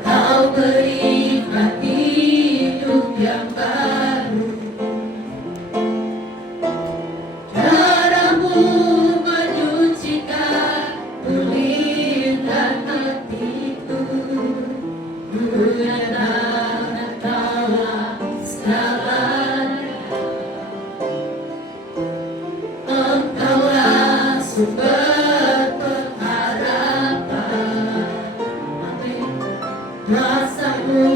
Kau berikan hidup yang baru. Darahmu menyucikan, pulihkan hatiku. Menyatakan Kaulah segalanya. Engkaulah sumber pengharapan. Rasamu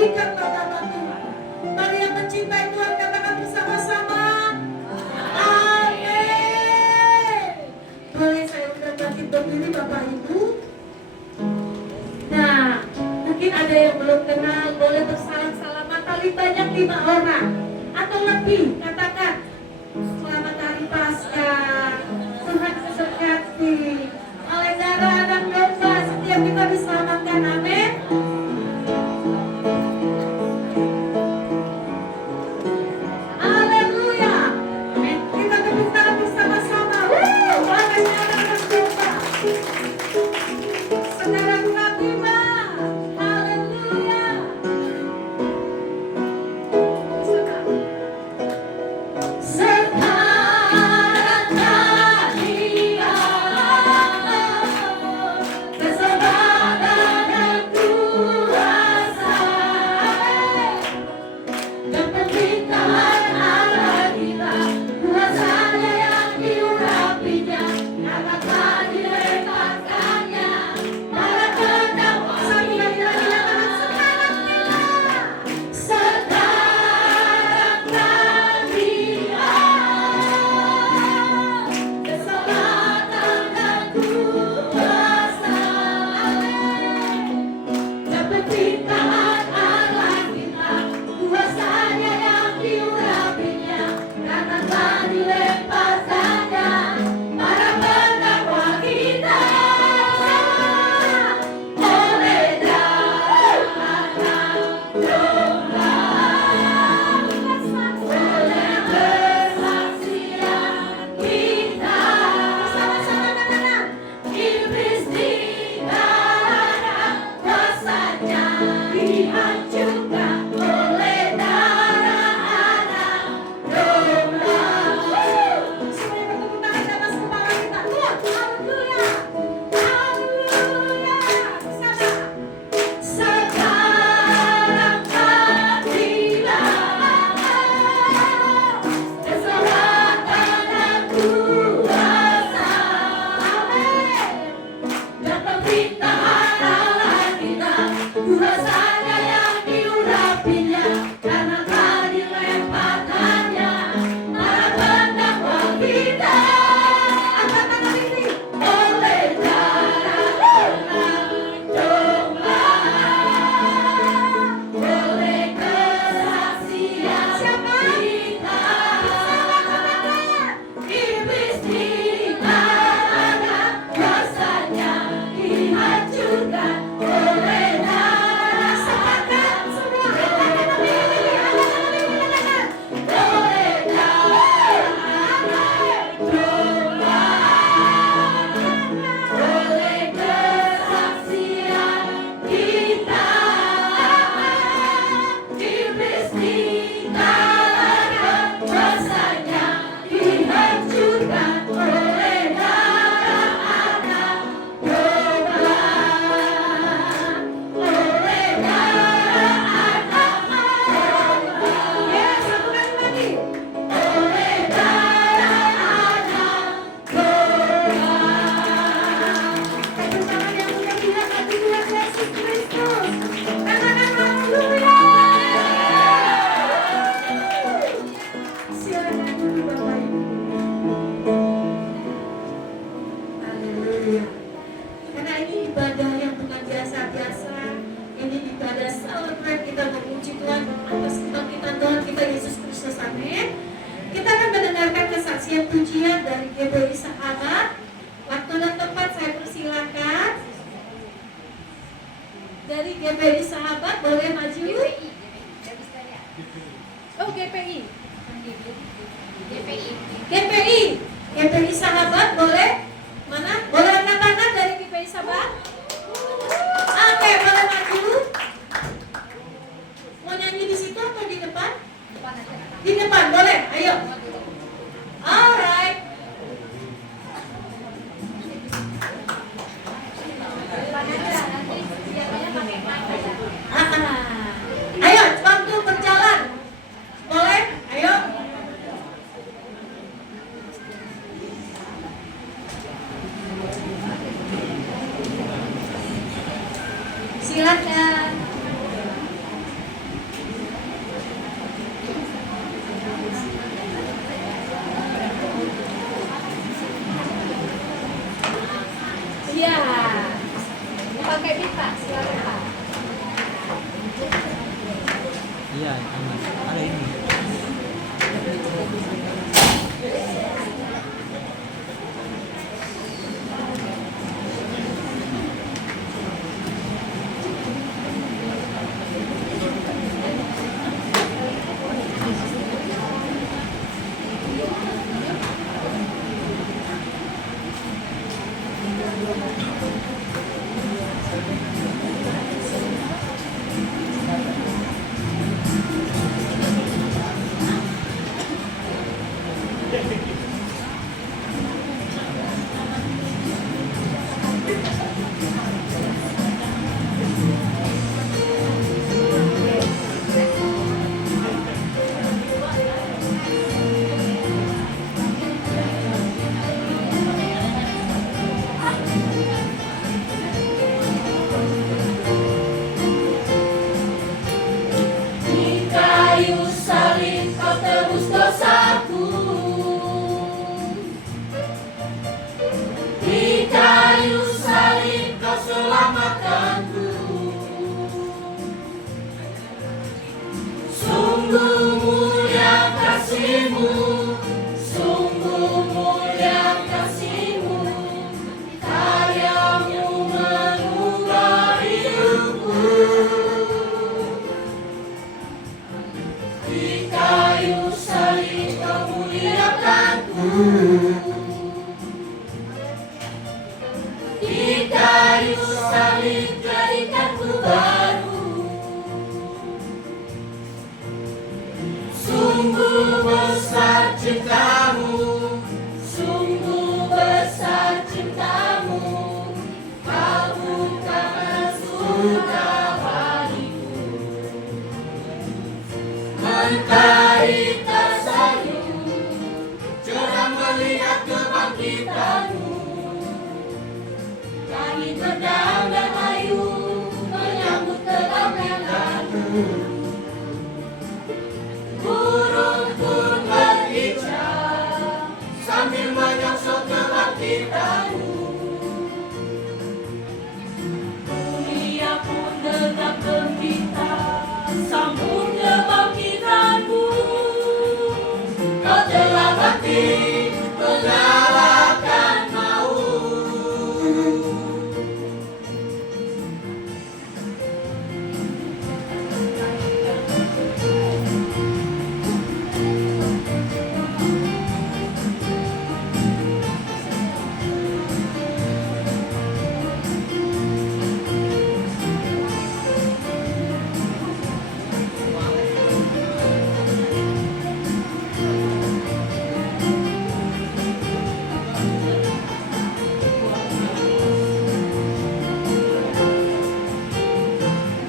tinggikanlah nama Tuhan. Mari yang mencintai Tuhan katakan bersama-sama. Amin. Boleh saya undang bangkit berdiri Bapak Ibu? Nah, mungkin ada yang belum kenal, boleh bersalam-salaman. Paling banyak 5 orang atau lebih. Katakan selamat hari Paskah, Tuhan memberkati. Oleh darah anak domba setiap kita diselamatkan. Amin. Haleluya. Kita tepuk tangan bersama-sama. Anak anak domba. Saudara Fatima. Haleluya. Sekarang kalian keselamatan dan kuasa dan pemerintahan Allah kita, kuasanya yang diurapinya, dapat dilepaskannya para terdakwa kita. Sekarang kalian keselamatan dan kuasa dan pemerintahan Allah kita, kuasanya yang diurapinya, karena telah dilepaskannya para pendakwa kita oleh darah anak domba, oleh kesaksian kita. Sama-sama katakan, iblis dikalahkan, kuasanya dihancurkan oleh darah anak domba. Semuanya bertepuk tangan di atas kepala kita. Haleluya. Haleluya. Bersama. Sekarang kadilah keselamatan dan kuasa, dan pemerintahan Allah kita, kuasanya yang diurapinya, karena telah dilepaskannya para pendakwa kita. Angkat tangan ini, oleh darah anak domba, oleh kesaksian kita. Iblis dikalahkan, kuasanya dihancurkan oleh darah anak domba, oleh darah anak domba, oleh kesaksian kita. Iblis dikalahkan, kuasanya dihancurkan oleh darah anak domba, oleh darah anak domba. Ya, satu kali lagi. Oleh darah anak domba. Tepuk tangan yang meriah bagi Tuhan Yesus Kristus. Katakan haleluya. Silakan duduk Bapak Ibu. Haleluya. Karena ini ibadah yang bukan biasa-biasa. Ini ibadah celebrate, kita memuji Tuhan atas kebangkitan Tuhan kita Yesus Kristus. Amin. Kita akan mendengarkan kesaksian pujian dari GBI Sahabat. Waktu dan tempat saya persilakan. Dari GBI Sahabat boleh maju. Oh, GPI. GPI Sahabat boleh. Mana? Boleh angkat tangan dari GPI Sahabat. Oke, boleh maju. Mau nyanyi di situ atau di depan? Di depan boleh. Ayo. Alright. Ayo, waktu berjalan. Boleh? Ayo. Iya, ada ini. Di kayu salib kau tebus dosaku, di kayu salib kau selamatkanku. Sungguh mulia kasih-Mu, sungguh mulia kasih-Mu, karya-Mu mengubah hidupku. Di kayu salib kau muliakanku, di kayu salib jadikanku baru. Sungguh besar cinta-Mu, sungguh besar cinta-Mu, kau bukakan surga bagiku. Mentari tersenyum, cerah melihat kebangkitan-Mu. Langit berdang dan ayu menyambut kebangkitan-Mu. Burung pun berhijab sambil menyongsong kebangkitan-Mu. Dunia pun dengan gembira sambut kebangkitan-Mu. Kau telah bangkit mengalahkan maut.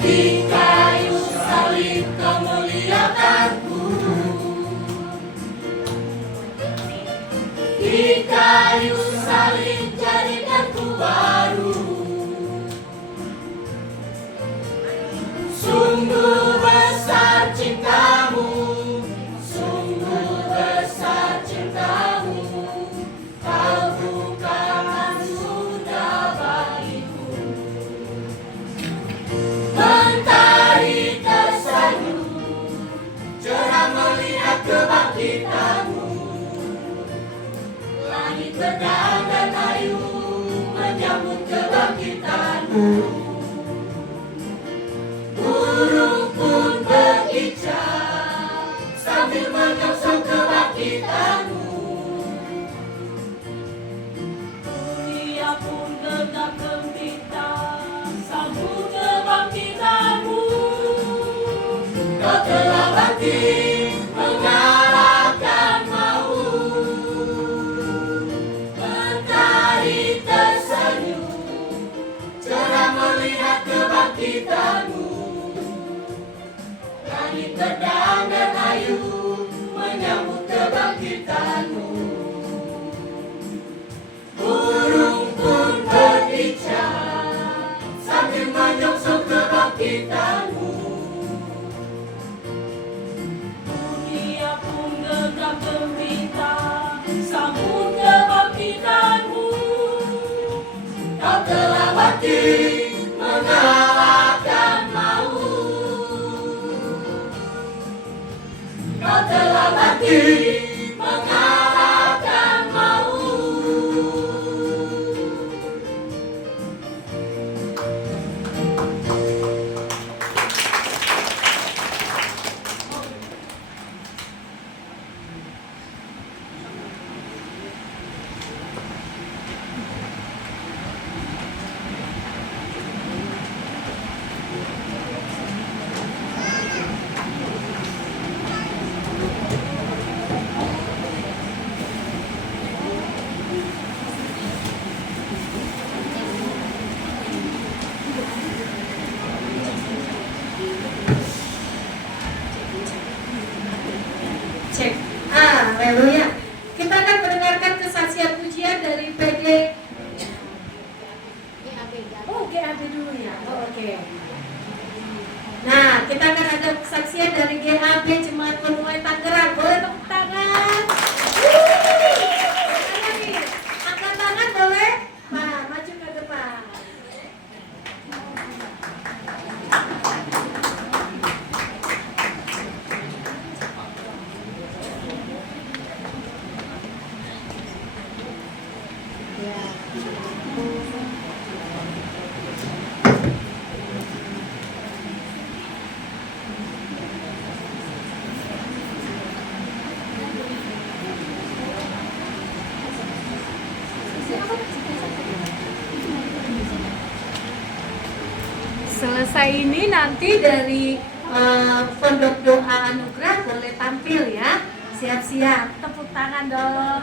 Di kayu salib kau muliakanku, di kayu salib jadikanku baru. Sungguh besar cinta-Mu, sungguh besar cinta-Mu, kau bukakan surga bagiku. Mentari tersenyum, cerah melihat kebangkitan-Mu. Langit berdang dan ayu menyambut kebangkitan-Mu. Burung pun berhijab sambil menyongsong kebangkitan-Mu. Dunia pun dengan gembira sambut kebangkitan-Mu. Kau telah bangkit mengalahkan maut. Mentari tersenyum, cerah melihat kebangkitan-Mu. Langit berdang dan ayu menyambut kebangkitan-Mu. Burung pun berhijab sambil menyongsong kebangkitan-Mu. Dunia pun genggam gembira sambut kebangkitan-Mu. Kau telah bangkit mengalahkan maut. kita akan ada kesaksian dari GHB Jemaat Penuai Tangerang. Boleh tepuk tangan? Mana nih? Angkat tangan boleh? Pak, maju ke depan. Selesai ini nanti dari Pondok Doa Anugerah boleh tampil ya. Siap-siap, tepuk tangan dong.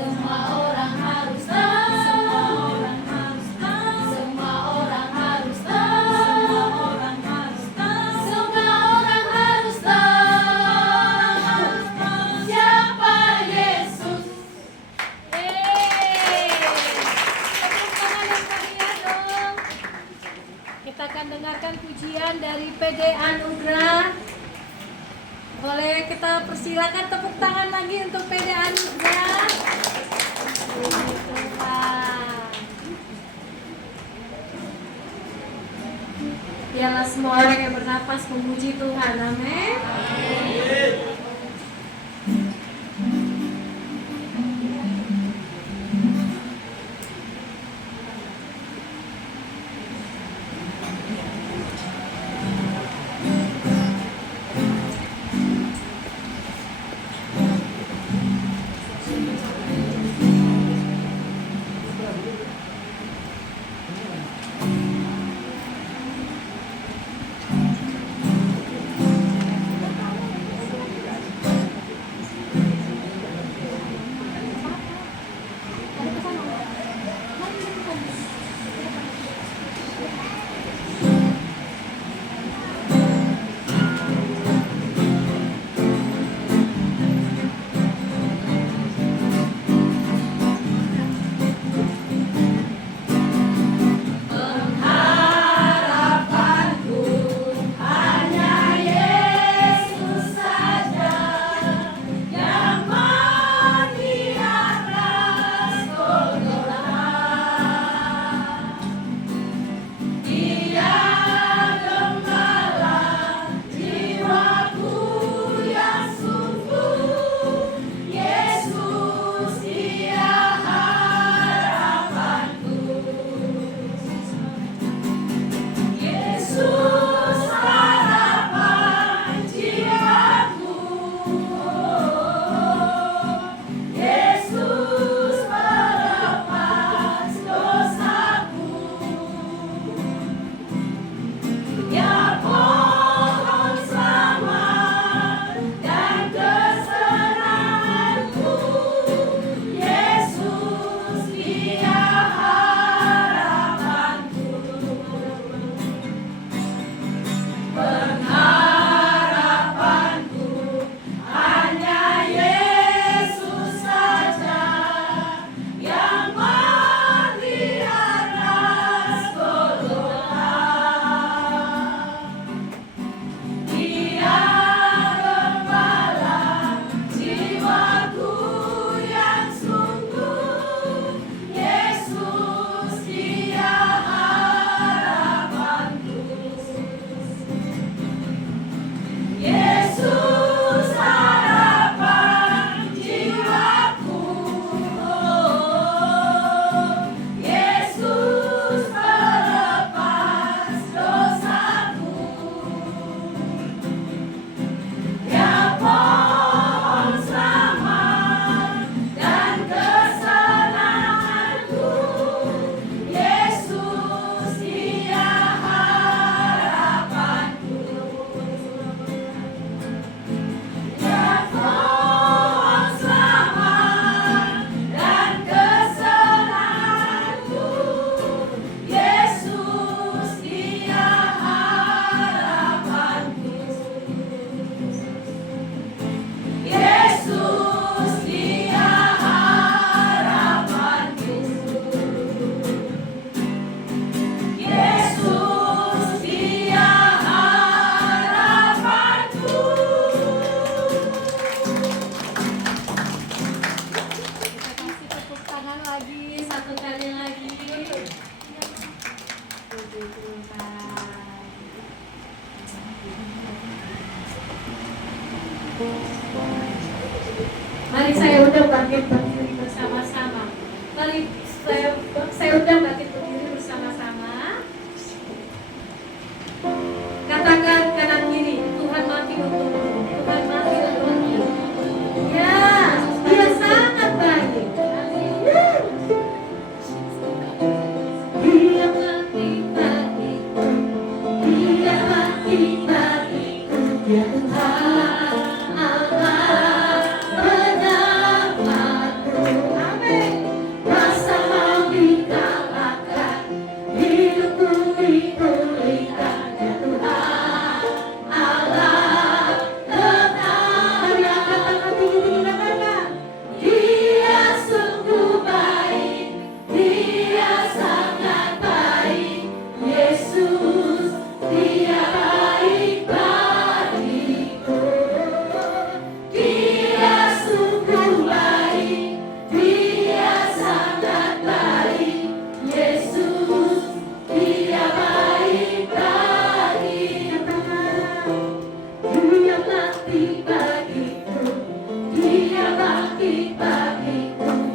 Semua orang Silakan tepuk tangan lagi untuk PD Anugrah. Puji Tuhan. Biarlah semua orang yang bernapas memuji Tuhan. Amin.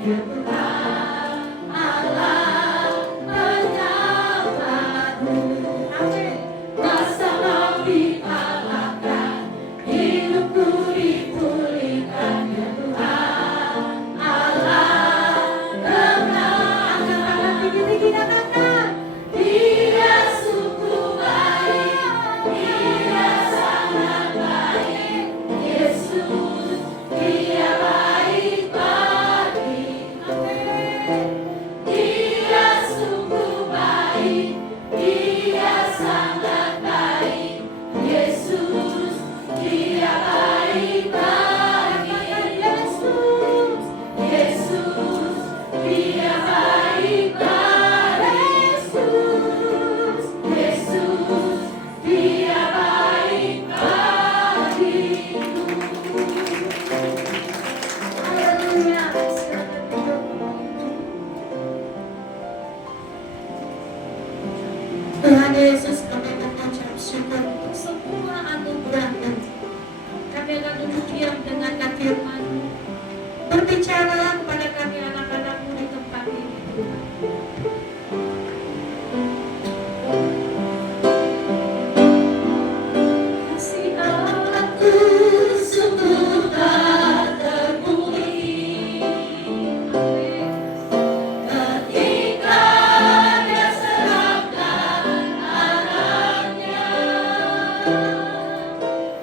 Ya Tuhan, Allah penyelamatku. Amin. Masalah dikalahkan, hidupku dipulihkan, ya Tuhan Allah kemenangan. Angkat tangan tinggi-tinggi dan angkat. Dia sungguh baik, Dia sangat baik, Yesus, Dia baik bagi. Dia sungguh baik, Dia sangat baik, Yesus, Dia baik bagi. Yesus, Yesus, Dia baik bagi. Yesus, Yesus, Dia baik bagiku. Haleluya. Silakan duduk. Tuhan Yesus, kami mengucap syukur untuk semua anugerah-Nya. Kami akan duduk diam dengarkan firman-Mu. Berbicara kepada kami anak-anak-Mu di tempat ini, Tuhan. Kasih Aku sungguh tak terpuji ketika Dia serahkan anaknya.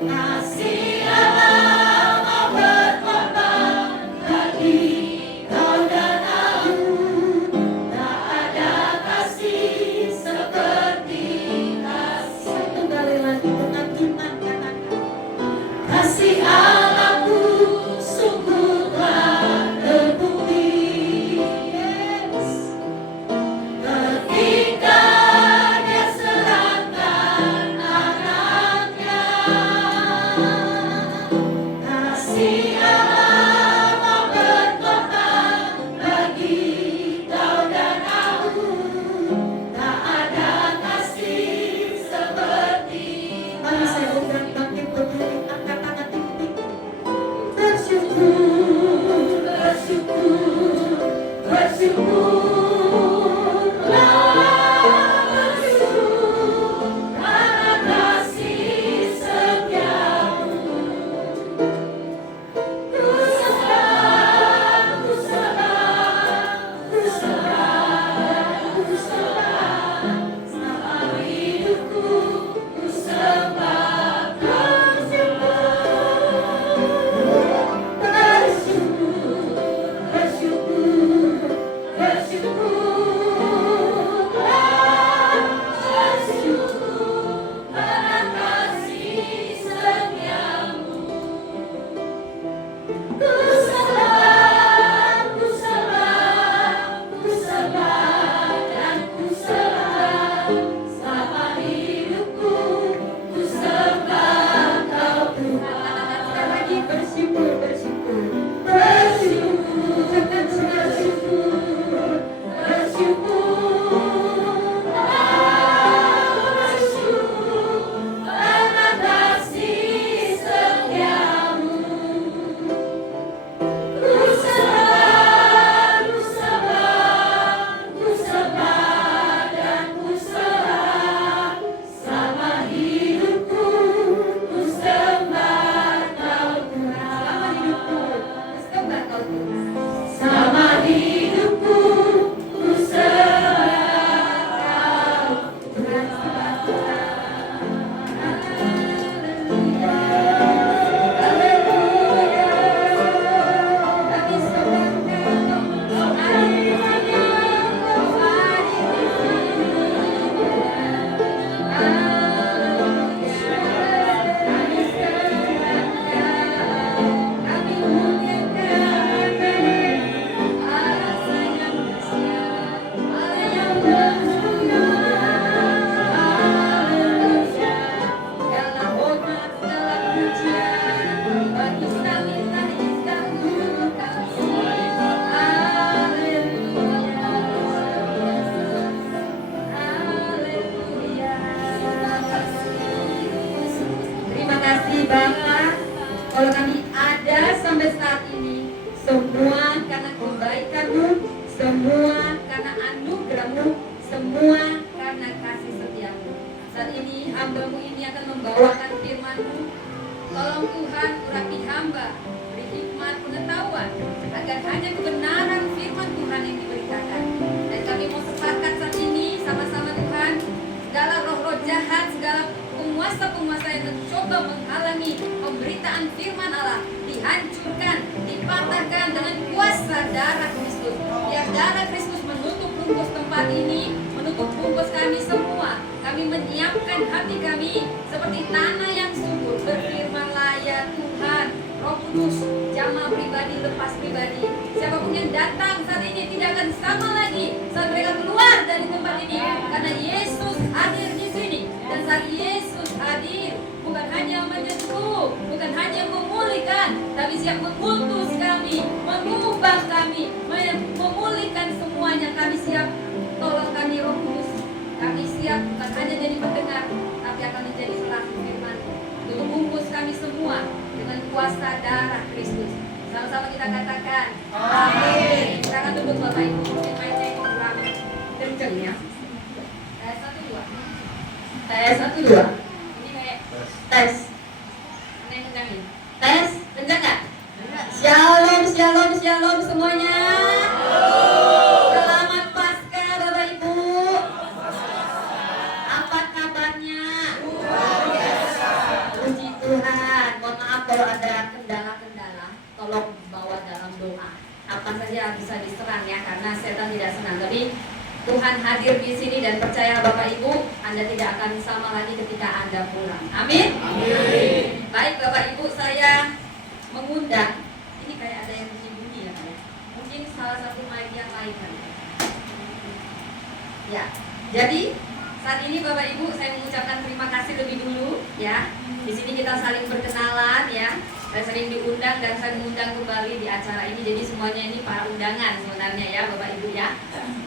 Kasih Allah mau berkorban bagi kau dan aku. Tak ada kasih seperti kasih. satu kali lagi dengan iman katakan. Kasih Allahku sungguh tak terbukti. Yes. Ketika Dia serahkan anaknya. Kasih Allah mau berkorban bagi kau dan aku. Tak ada kasih seperti Mari saya undang bangkit berdiri, angkat tangan tinggi-tinggi. bersyukur, bersyukur, bersyukurlah, bersyukur karena kasih setiamu. Ku serah, ku serah, ku serah, ku serah, selama hidupku ku sembah, bersyukur, bersyukur, bersyukur, anugerah-Mu, semua karena anugerah-Mu, semua karena kasih setia-Mu. Saat ini hamba-Mu ini akan membawakan firman-Mu. Tolong Tuhan urapi hamba, beri hikmat pengetahuan, agar hanya kebenaran firman Tuhan yang diberitakan. Dan kami mau sepakat saat ini sama-sama Tuhan, segala roh-roh jahat, segala penguasa-penguasa yang mencoba menghalangi pemberitaan firman Allah dihancurkan, dipatahkan dengan kuasa darah Kristus. Biar darah Kristus menutup bungkus tempat ini, menutup bungkus kami semua. Kami menyiapkan hati kami seperti tanah yang subur. Berfirmanlah ya Tuhan, Roh Kudus, jamaah pribadi, lepas pribadi. Siapapun yang datang saat ini tidak akan sama lagi saat mereka keluar dari tempat ini, karena Yesus hadir di sini. Dan saat Yesus hadir, bukan hanya menyentuh, bukan hanya memulihkan, tapi siap mengutus kami, mengubah kami, memulihkan semuanya. Kami siap, tolong kami Roh Kudus. Kami siap bukan hanya jadi pendengar, tapi akan menjadi pelaku firman. Untuk bungkus kami semua dengan kuasa darah Kristus. Sama-sama kita katakan amin. Kita akan tunduk Bapak Ibu. Mungkin mainnya yang kurang kenceng ya. Tes 1 2. Tes 1 2. Ini kayak tes. Mana yang kencang ini? Tes, kencang nggak? Shalom, shalom, shalom semuanya. Selamat Paskah Bapak Ibu. Apa kabarnya? Luar biasa. Puji Tuhan. Mohon maaf kalau ada kendala-kendala, tolong bawa dalam doa. Apa saja bisa diserang ya, karena setan tidak senang. Tapi Tuhan hadir di sini dan percaya Bapak Ibu, Anda tidak akan sama lagi ketika Anda pulang. Amin. Amin. Baik Bapak Ibu, saya mengundang. Ini kayak ada yang bunyi-bunyi ya, mungkin salah satu mic yang lain kan. Ya. Jadi saat ini Bapak Ibu, saya mengucapkan terima kasih lebih dulu ya. Di sini kita saling berkenalan ya. Saya sering diundang dan saya mengundang kembali di acara ini. Jadi semuanya ini para undangan sebenarnya ya Bapak Ibu ya.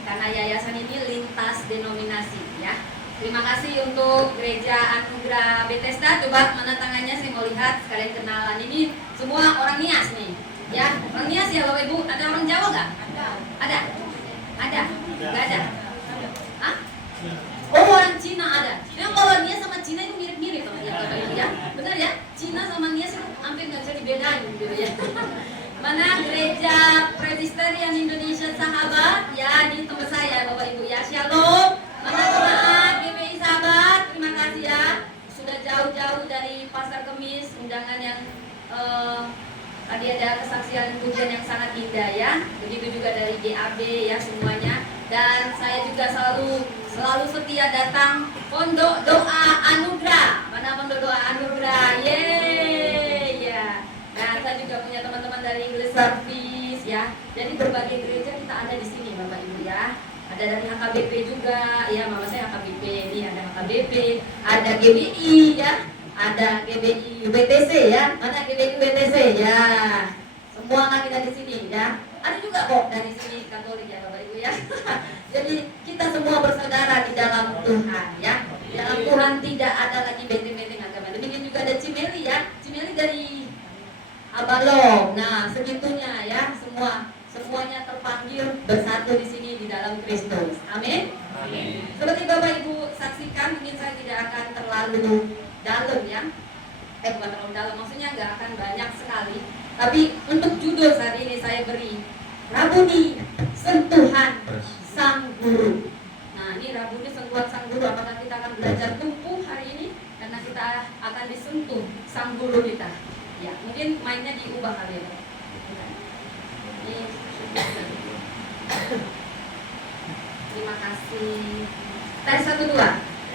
Karena yayasan ini lintas denominasi ya. Terima kasih untuk Gereja Anugerah Bethesda. Coba mana tangannya, saya mau lihat sekalian kenalan. Ini semua orang Nias nih ya. Orang Nias ya Bapak Ibu. Ada orang Jawa nggak? Ada. Ada? Nggak ada? Hah? Oh, orang Cina ada. Yang kalau Nias sama Cina itu mirip-mirip ya Bapak Ibu ya. Benar ya? Cina sama Nias itu hampir nggak bisa dibedain gitu ya. Mana Gereja Presbyterian Indonesia Sahabat? Ya, ini teman saya Bapak Ibu ya. Shalom. Mana jemaat GPI Sahabat? Terima kasih ya. Sudah jauh-jauh dari Pasar Kemis, undangan yang tadi ada kesaksian pujian yang sangat indah ya. Begitu juga dari GAB ya semuanya. Dan saya juga selalu setia datang Pondok Doa Anugerah. Mana Pondok Doa Anugerah? Yeay ya. Nah, saya juga punya teman-teman dari English Service ya. Jadi berbagai gereja kita ada di sini Bapak Ibu ya. Ada dari HKBP juga ya, mama saya HKBP, ini ada HKBP, ada GBI ya, ada GBI UBTC ya. Mana GBI UBTC ya? Semua anak kita di sini ya. Ada juga kok dari sini Katolik ya Bapak Ibu ya. Jadi kita semua bersaudara di dalam Tuhan ya. Di dalam Tuhan tidak ada lagi benteng-benteng agama. Demikian juga ada Cimeli ya. Cimeli dari Abalong. Nah, segitunya ya, semuanya terpanggil bersatu di sini di dalam Kristus. Amin. Amin. Seperti Bapak Ibu saksikan, mungkin saya tidak akan terlalu dalam ya. Bukan terlalu dalam, maksudnya nggak akan banyak sekali. Tapi untuk judul saat ini saya beri Rabuni Sentuhan Sang Guru. Nah, ini Rabuni Sentuhan Sang Guru. Apakah kita akan belajar tumpuh hari ini? Karena kita akan disentuh Sang Guru kita. Ya, mungkin mainnya diubah kali ya. Ini. Terima kasih. Tes 1 2.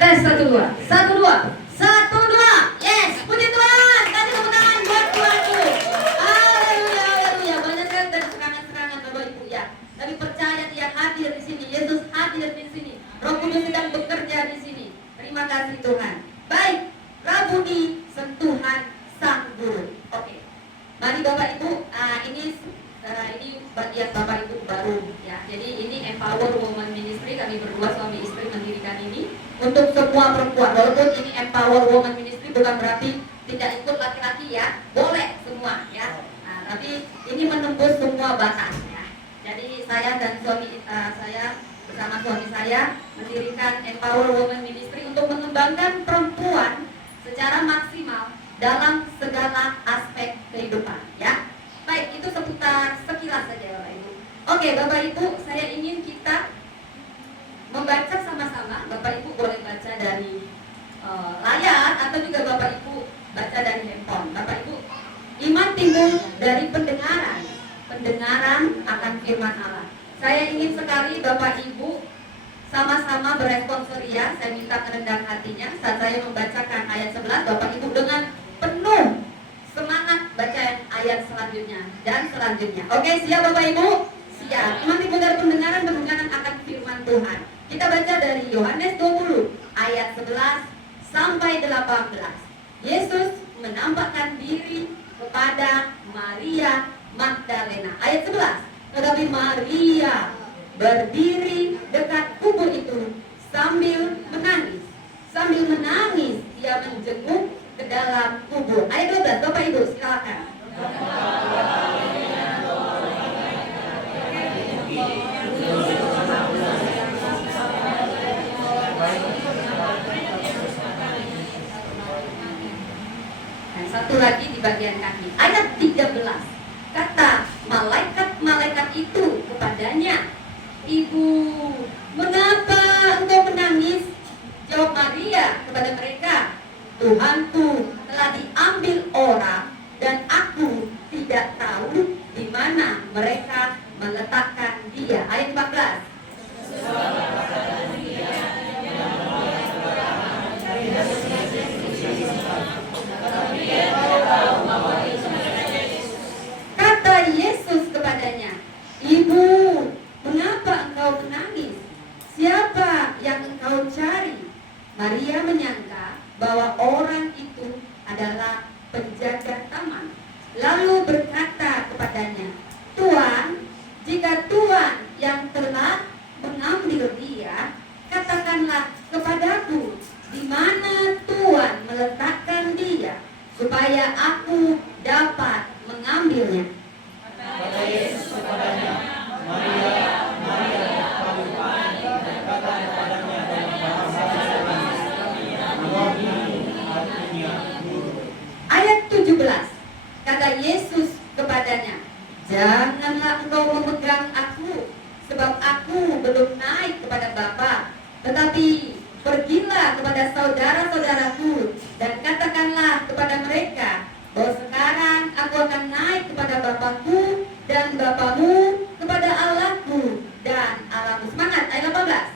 Tes 1 2. 1 2. 1 2. Yes, puji Tuhan. Kasih tepuk tangan buat Tuhan dulu. Haleluya, haleluya. Banyak kan dari serangan-serangan Bapak Ibu ya. Tapi percaya Dia hadir di sini. Yesus hadir di sini. Roh Kudus sedang bekerja di sini. Terima kasih Tuhan. Baik, Rabuni Sentuhan Sang Guru. Oke. Mari Bapak Ibu, ini bagian Bapak Ibu baru ya. Jadi ini Empower Woman Ministry, kami berdua suami istri mendirikan ini untuk semua perempuan. Walaupun ini Empower Woman Ministry bukan berarti tidak ikut laki-laki ya. Boleh semua ya. Nah, tapi ini menembus semua batas ya. Jadi saya dan suami saya bersama suami saya mendirikan Empower Women Ministry untuk mengembangkan perempuan secara maksimal dalam segala aspek kehidupan, ya. Baik, itu seputar sekilas saja Bapak Ibu. Oke, Bapak Ibu, saya ingin kita membaca sama-sama. Bapak Ibu boleh baca dari layar atau juga Bapak Ibu baca dari handphone. Bapak Ibu, iman timbul dari pendengaran, pendengaran akan firman Allah. Saya ingin sekali Bapak Ibu sama-sama berespon ceria. Saya minta kerendahan hatinya saat saya membacakan ayat 11. Bapak Ibu dengan penuh semangat baca ayat selanjutnya dan selanjutnya. Oke, siap Bapak Ibu? Siap. Iman timbul dari pendengaran, pendengaran akan firman Tuhan. Kita baca dari Yohanes 20 ayat 11 sampai 18. Yesus menampakkan diri kepada Maria Magdalena. Ayat 11. Tetapi Maria berdiri dekat kubur itu sambil menangis. Sambil menangis dia menjenguk ke dalam kubur. Ayat 12, Bapak Ibu silakan. Dan satu lagi di bagian kaki. Ayat 13. Kata malaikat-malaikat itu kepadanya, "Ibu, mengapa engkau menangis?" Jawab Maria kepada mereka, "Tuhanku telah diambil orang dan aku tidak tahu di mana mereka meletakkan dia." Ayat 14. Kata Yesus kepadanya, "Ibu, mengapa engkau menangis? Siapa yang engkau cari?" Maria menyangka bahwa orang itu adalah penjaga taman. Lalu berkata kepadanya, "Tuan, jika Tuan yang telah mengambil dia, katakanlah kepadaku di mana Tuan meletakkan dia, supaya aku dapat mengambilnya." Kata Yesus kepadanya, "Maria, Maria." Lalu berkata kepadanya dalam bahasa Ibrani, "Rabboni," artinya guru. Ayat 17. Kata Yesus kepadanya, "Janganlah engkau memegang aku, sebab aku belum naik kepada Bapa. Tetapi pergilah kepada saudara-saudaraku dan katakanlah kepada mereka bahwa sekarang aku akan naik kepada Bapakku dan Bapamu, kepada Allahku dan Allahmu." Semangat, ayat 18.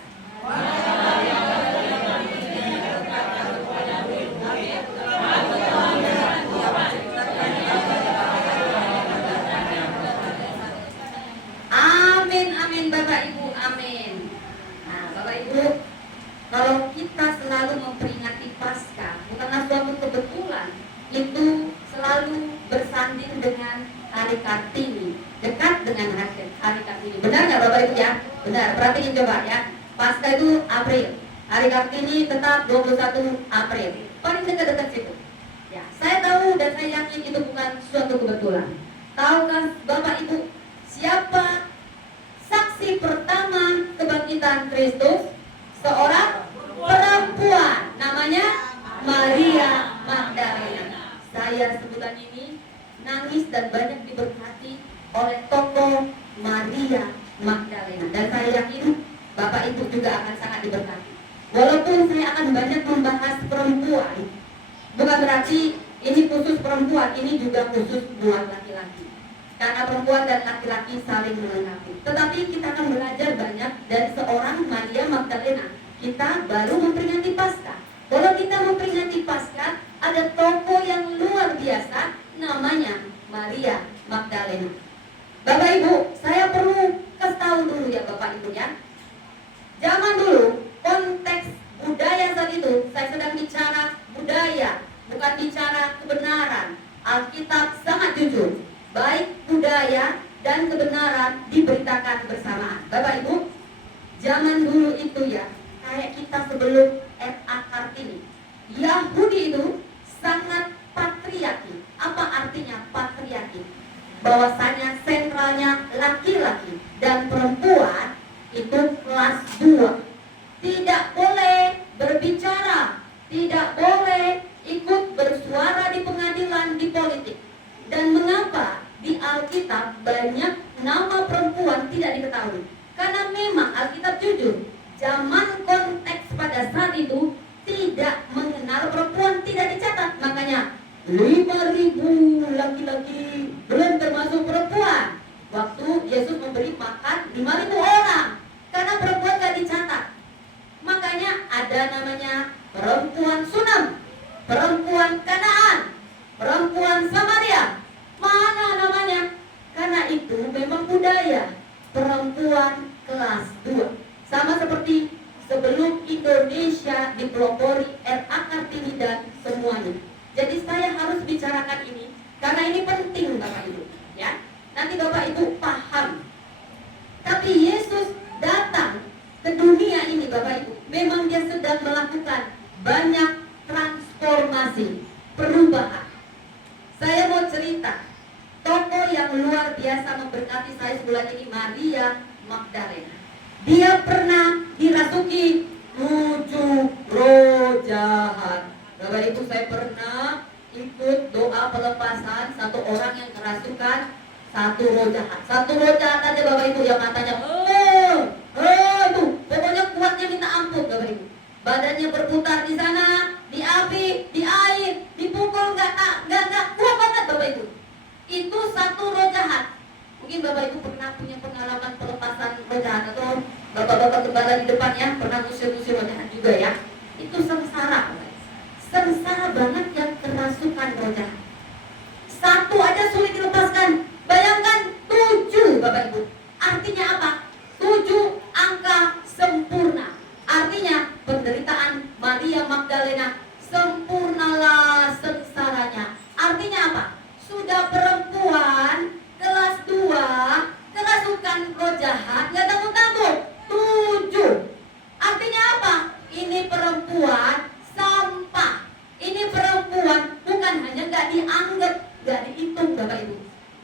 Amin, amin Bapak Ibu, amin. Nah Bapak Ibu, kalau kita selalu memperingati Paskah, bukanlah suatu kebetulan. Itu selalu bersanding dengan hari Kartini, dekat dengan hari Kartini. Benar nggak Bapak Ibu ya? Benar, perhatiin coba ya. Paskah itu April, hari Kartini tetap 21 April. Paling dekat-dekat situ. Ya, saya tahu dan saya yakin itu bukan suatu kebetulan. Tahukah Bapak Ibu siapa saksi pertama kebangkitan Kristus? Seorang perempuan, namanya Maria Magdalena. Saya sebulan ini nangis dan banyak diberkati oleh tokoh Maria Magdalena. Dan saya yakin Bapak Ibu juga akan sangat diberkati. Walaupun saya akan banyak membahas perempuan, bukan berarti ini khusus perempuan, ini juga khusus buat laki-laki. Karena perempuan dan laki-laki saling melengkapi. Tetapi kita akan belajar banyak dari seorang Maria Magdalena. Kita baru memperingati Paskah. Kalau kita memperingati Paskah, ada tokoh yang luar biasa, namanya Maria Magdalena. Bapak Ibu, saya perlu kasih tahu dulu ya Bapak Ibu ya. Zaman dulu, konteks budaya saat itu, saya sedang bicara budaya, bukan bicara kebenaran. Alkitab sangat jujur. Baik budaya dan kebenaran diberitakan bersamaan. Bapak Ibu, zaman dulu itu ya, kayak kita sebelum RA Kartini, Yahudi itu sangat patriarki. Apa artinya patriarki? Bahwasanya sentralnya laki-laki dan perempuan itu kelas 2. Tidak boleh berbicara, tidak boleh ikut bersuara di pengadilan, di politik. Dan mengapa di Alkitab banyak nama perempuan tidak diketahui? Karena memang Alkitab jujur, zaman konteks pada saat itu tidak mengenal perempuan, tidak dicatat. Makanya 5.000 laki-laki, belum termasuk perempuan. Waktu Yesus memberi makan 5.000 orang, karena perempuan tidak dicatat. Makanya ada namanya perempuan Sunam, perempuan Kanaan, perempuan Samaria. Mana namanya? Karena itu memang budaya perempuan kelas 2. Sama seperti sebelum Indonesia dipelopori RA Kartini dan semuanya. Jadi saya harus bicarakan ini karena ini penting Bapak Ibu, ya. Nanti Bapak Ibu paham. Tapi Yesus datang ke dunia ini Bapak Ibu, memang dia sedang melakukan banyak transformasi, perubahan. Saya mau cerita tokoh yang luar biasa memberkati saya sebulan ini, Maria Magdalena. Dia pernah dirasuki 7 roh jahat. Bapak Ibu, saya pernah ikut doa pelepasan satu orang yang kerasukan 1 roh jahat. 1 roh jahat aja Bapak Ibu, yang matanya itu pokoknya kuatnya minta ampun Bapak Ibu. Badannya berputar di sana, di api, di air, dipukul nggak kuat banget Bapak Ibu. Itu 1 roh jahat. Mungkin Bapak Ibu pernah punya pengalaman pelepasan roh jahat, atau Bapak-bapak gembala di depan ya pernah ngusir-ngusir roh jahat juga ya. Itu sengsara Bapak Ibu. Sengsara banget yang kerasukan roh jahat. 1 aja sulit dilepaskan. Bayangkan 7 Bapak Ibu. Artinya apa? 7 angka sempurna. Artinya penderitaan Maria Magdalena sempurnalah sengsaranya. Artinya apa? Sudah perempuan kelas 2 kerasukan roh jahat, nggak tanggung-tanggung 7. Artinya apa? Ini perempuan sampah. Ini perempuan bukan hanya nggak dianggap, nggak dihitung Bapak Ibu.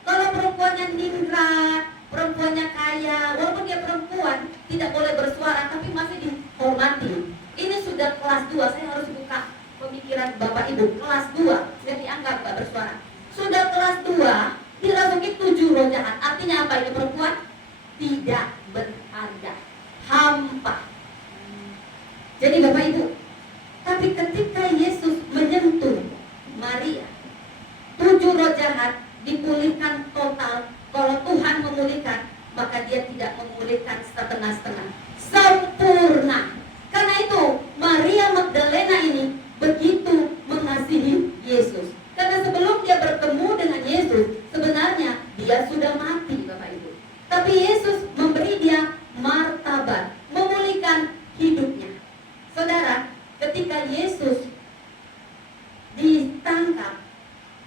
Kalau perempuannya ningrat, perempuannya kaya, walaupun dia perempuan tidak boleh bersuara tapi masih dihormati. Ini sudah kelas 2. Saya harus buka pemikiran Bapak Ibu. Kelas 2 yang dianggap nggak bersuara. Sudah kelas 2 dirasuki 7 roh jahat. Artinya apa ini perempuan? Tidak berharga, hampa. Jadi Bapak Ibu, tapi ketika Yesus menyentuh Maria, 7 roh jahat dipulihkan total. Kalau Tuhan memulihkan, maka dia tidak memulihkan setengah-setengah, sempurna. Karena itu Maria Magdalena ini begitu mengasihi Yesus. Karena sebelum dia bertemu dengan Yesus, sebenarnya dia sudah mati Bapak Ibu. Tapi Yesus memberi dia martabat, memulihkan hidupnya. Saudara, ketika Yesus ditangkap,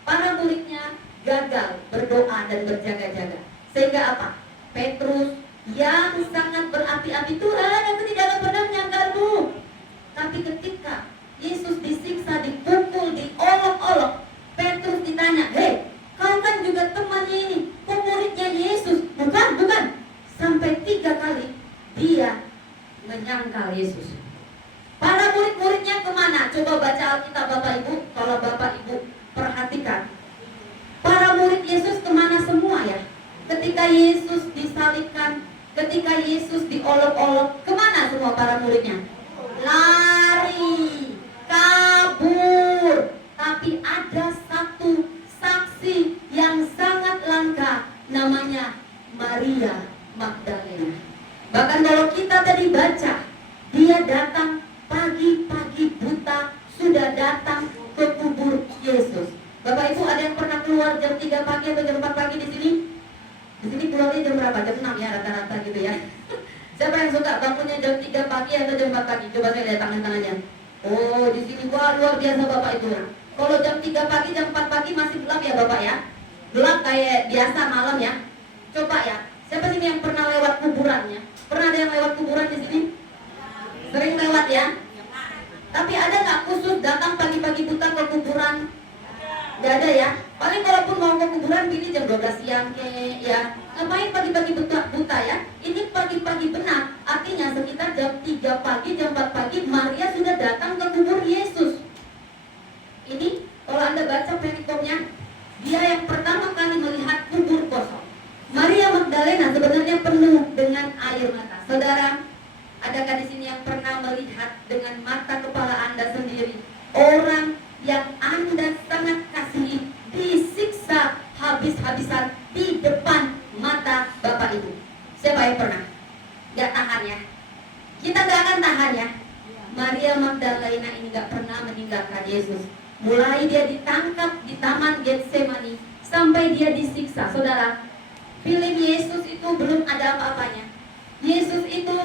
para muridnya gagal berdoa dan berjaga-jaga. Sehingga apa? Petrus yang sangat berapi-api, Tuhan, aku tidak akan pernah menyangkalmu. Tapi ketika Yesus disiksa, dipukul, diolok-olok, Petrus ditanya, hei, kau kan juga temannya ini, kau muridnya Yesus? Bukan. Sampai 3 kali dia menyangkal Yesus. Para murid-muridnya kemana? Coba baca Alkitab Bapak Ibu. Kalau Bapak Ibu perhatikan, para murid Yesus kemana semua ya? Ketika Yesus disalibkan, ketika Yesus diolok-olok, kemana semua para muridnya? Lari, kabur. Tapi ada satu saksi yang sangat langka, namanya Maria Magdalena. Bahkan kalau kita tadi baca, dia datang pagi-pagi buta, sudah datang ke kubur Yesus. Bapak Ibu, ada yang pernah keluar jam 3 pagi atau jam 4 pagi di sini? Di sini keluarnya jam berapa? Jam 6 ya rata-rata gitu ya. Siapa yang suka bangunnya jam 3 pagi atau jam 4 pagi? Coba saya lihat tangan-tangannya. Oh, di sini wah luar biasa Bapak Ibu. Kalau jam 3 pagi, jam 4 pagi masih gelap ya Bapak ya? Gelap kayak biasa malam ya. Coba ya, siapa sini yang pernah lewat kuburannya? Pernah ada yang lewat kuburan di sini? Sering lewat ya? Tapi ada nggak khusus datang pagi-pagi buta ke kuburan? Nggak ada ya. Paling kalaupun mau ke kuburan pilih jam 12 siang ya. Ngapain pagi-pagi buta ya? Ini pagi-pagi benar. Artinya sekitar jam 3 pagi, jam 4 pagi Maria sudah datang ke kubur Yesus. Ini kalau Anda baca perikopnya, dia yang pertama kali melihat kubur kosong. Maria Magdalena sebenarnya penuh dengan air mata. Saudara, adakah di sini yang pernah melihat dengan mata kepala Anda sendiri orang yang Anda sangat kasihi disiksa habis-habisan di depan mata Bapak Ibu? Siapa yang pernah? Gak tahan ya. Kita gak akan tahan ya. Maria Magdalena ini gak pernah meninggalkan Yesus. Mulai dia ditangkap di taman Getsemani sampai dia disiksa. Saudara, film Yesus itu belum ada apa-apanya. Yesus itu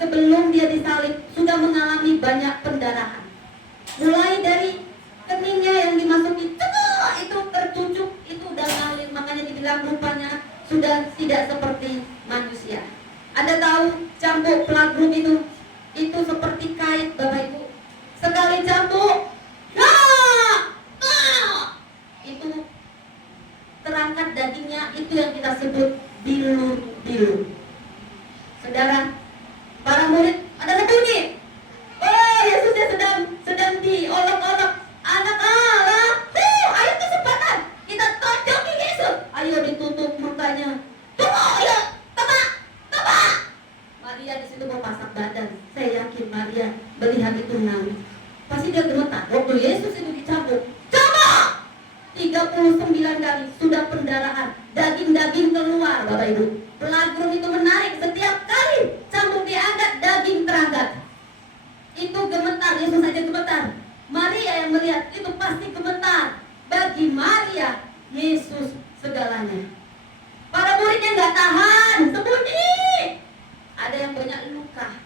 sebelum dia disalib sudah mengalami banyak pendarahan. Mulai dari keningnya yang dimasuki itu tercucuk, itu udah ngalir, makanya dibilang rupanya sudah tidak seperti manusia. Anda tahu cambuk plagrum itu seperti kait Bapak Ibu. Sekali cambuk, itu terangkat dagingnya, itu yang kita sebut bilu-bilu. Saudara, para murid ada bunyi. Oh, Yesusnya sedang diolok-olok. Anak Allah, ayo kesempatan kita tonjokin Yesus. Ayo ditutup mukanya. Tunggu, ayo, tebak. Maria di situ mau pasak badan. Saya yakin Maria melihat itu nangis. Pasti dia gemetar. Waktu Yesus itu dicambuk, coba 39 kali sudah pendarahan, daging-daging keluar, Bapak Ibu. Plagrum itu menarik, setiap kali cambuk diangkat, daging terangkat. Itu gemetar, Yesus saja gemetar. Maria yang melihat itu pasti gemetar. Bagi Maria, Yesus segalanya. Para muridnya nggak tahan, sembunyi. Ada yang banyak luka.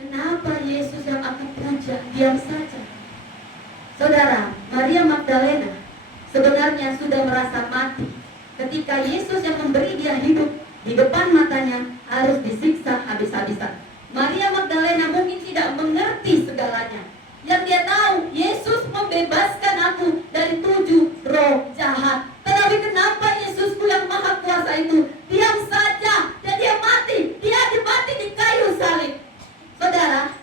Kenapa Yesus yang aku puja diam saja? Saudara, Maria Magdalena sebenarnya sudah merasa mati ketika Yesus yang memberi dia hidup di depan matanya harus disiksa habis-habisan. Maria Magdalena mungkin tidak mengerti segalanya. Yang dia tahu, Yesus membebaskan aku dari 7 roh jahat. Tetapi kenapa Yesusku yang maha kuasa itu diam saja dan dia mati? Dia mati di kayu salib. Saudara,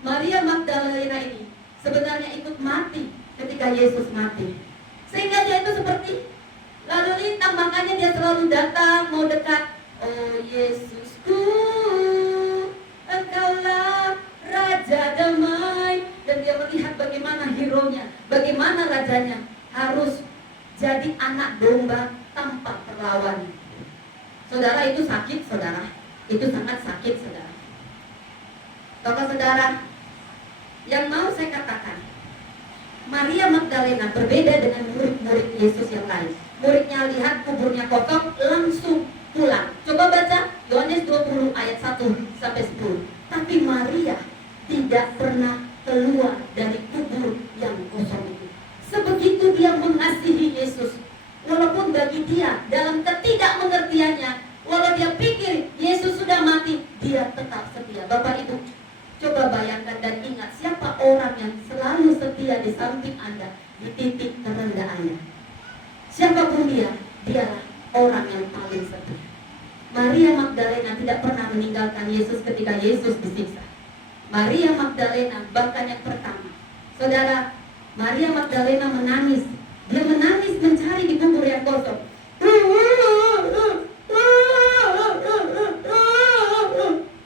Maria Magdalena ini sebenarnya ikut mati ketika Yesus mati. Sehingga dia itu seperti lalu lintas, makanya dia selalu datang mau dekat. Oh Yesusku, Engkaulah Raja damai. Dan dia melihat bagaimana hero-nya, bagaimana rajanya harus jadi anak domba tanpa perlawan. Saudara, itu sakit, saudara. Itu sangat sakit, saudara. Saudara, yang mau saya katakan, Maria Magdalena berbeda dengan murid-murid Yesus yang lain. Muridnya lihat kuburnya kosong, langsung pulang. Coba baca Yohanes 20 ayat 1 sampai 10. Tapi Maria tidak pernah keluar dari kubur yang kosong itu. Sebegitu dia mengasihi Yesus. Walaupun bagi dia dalam ketidakmengertiannya, walau dia pikir Yesus sudah mati, dia tetap setia. Bapak Ibu, coba bayangkan dan ingat siapa orang yang selalu setia di samping Anda di titik terendah Anda. Siapapun dialah orang yang paling setia. Maria Magdalena tidak pernah meninggalkan Yesus ketika Yesus disiksa. Maria Magdalena bahkan yang pertama, saudara, Maria Magdalena menangis. Dia menangis mencari di kubur yang kosong.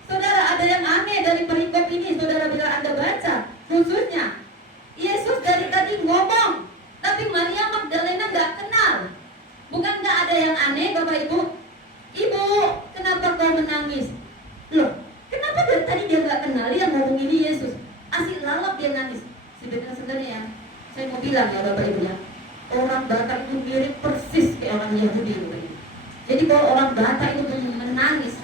Saudara, ada yang aneh dari perikop ini. Saudara, bila Anda baca khususnya, Yesus dari tadi ngomong, tapi Maria Magdalena gak kenal. Bukan gak ada yang aneh, Bapak Ibu? Ibu, kenapa kau menangis? Loh, kenapa dari tadi dia gak kenal? Dia ngomong ini Yesus. Asik lalap dia nangis. Sebenarnya ya, saya mau bilang ya Bapak Ibu ya, orang Batak itu mirip persis kayak orang Yahudi. Jadi kalau orang Batak itu menangis,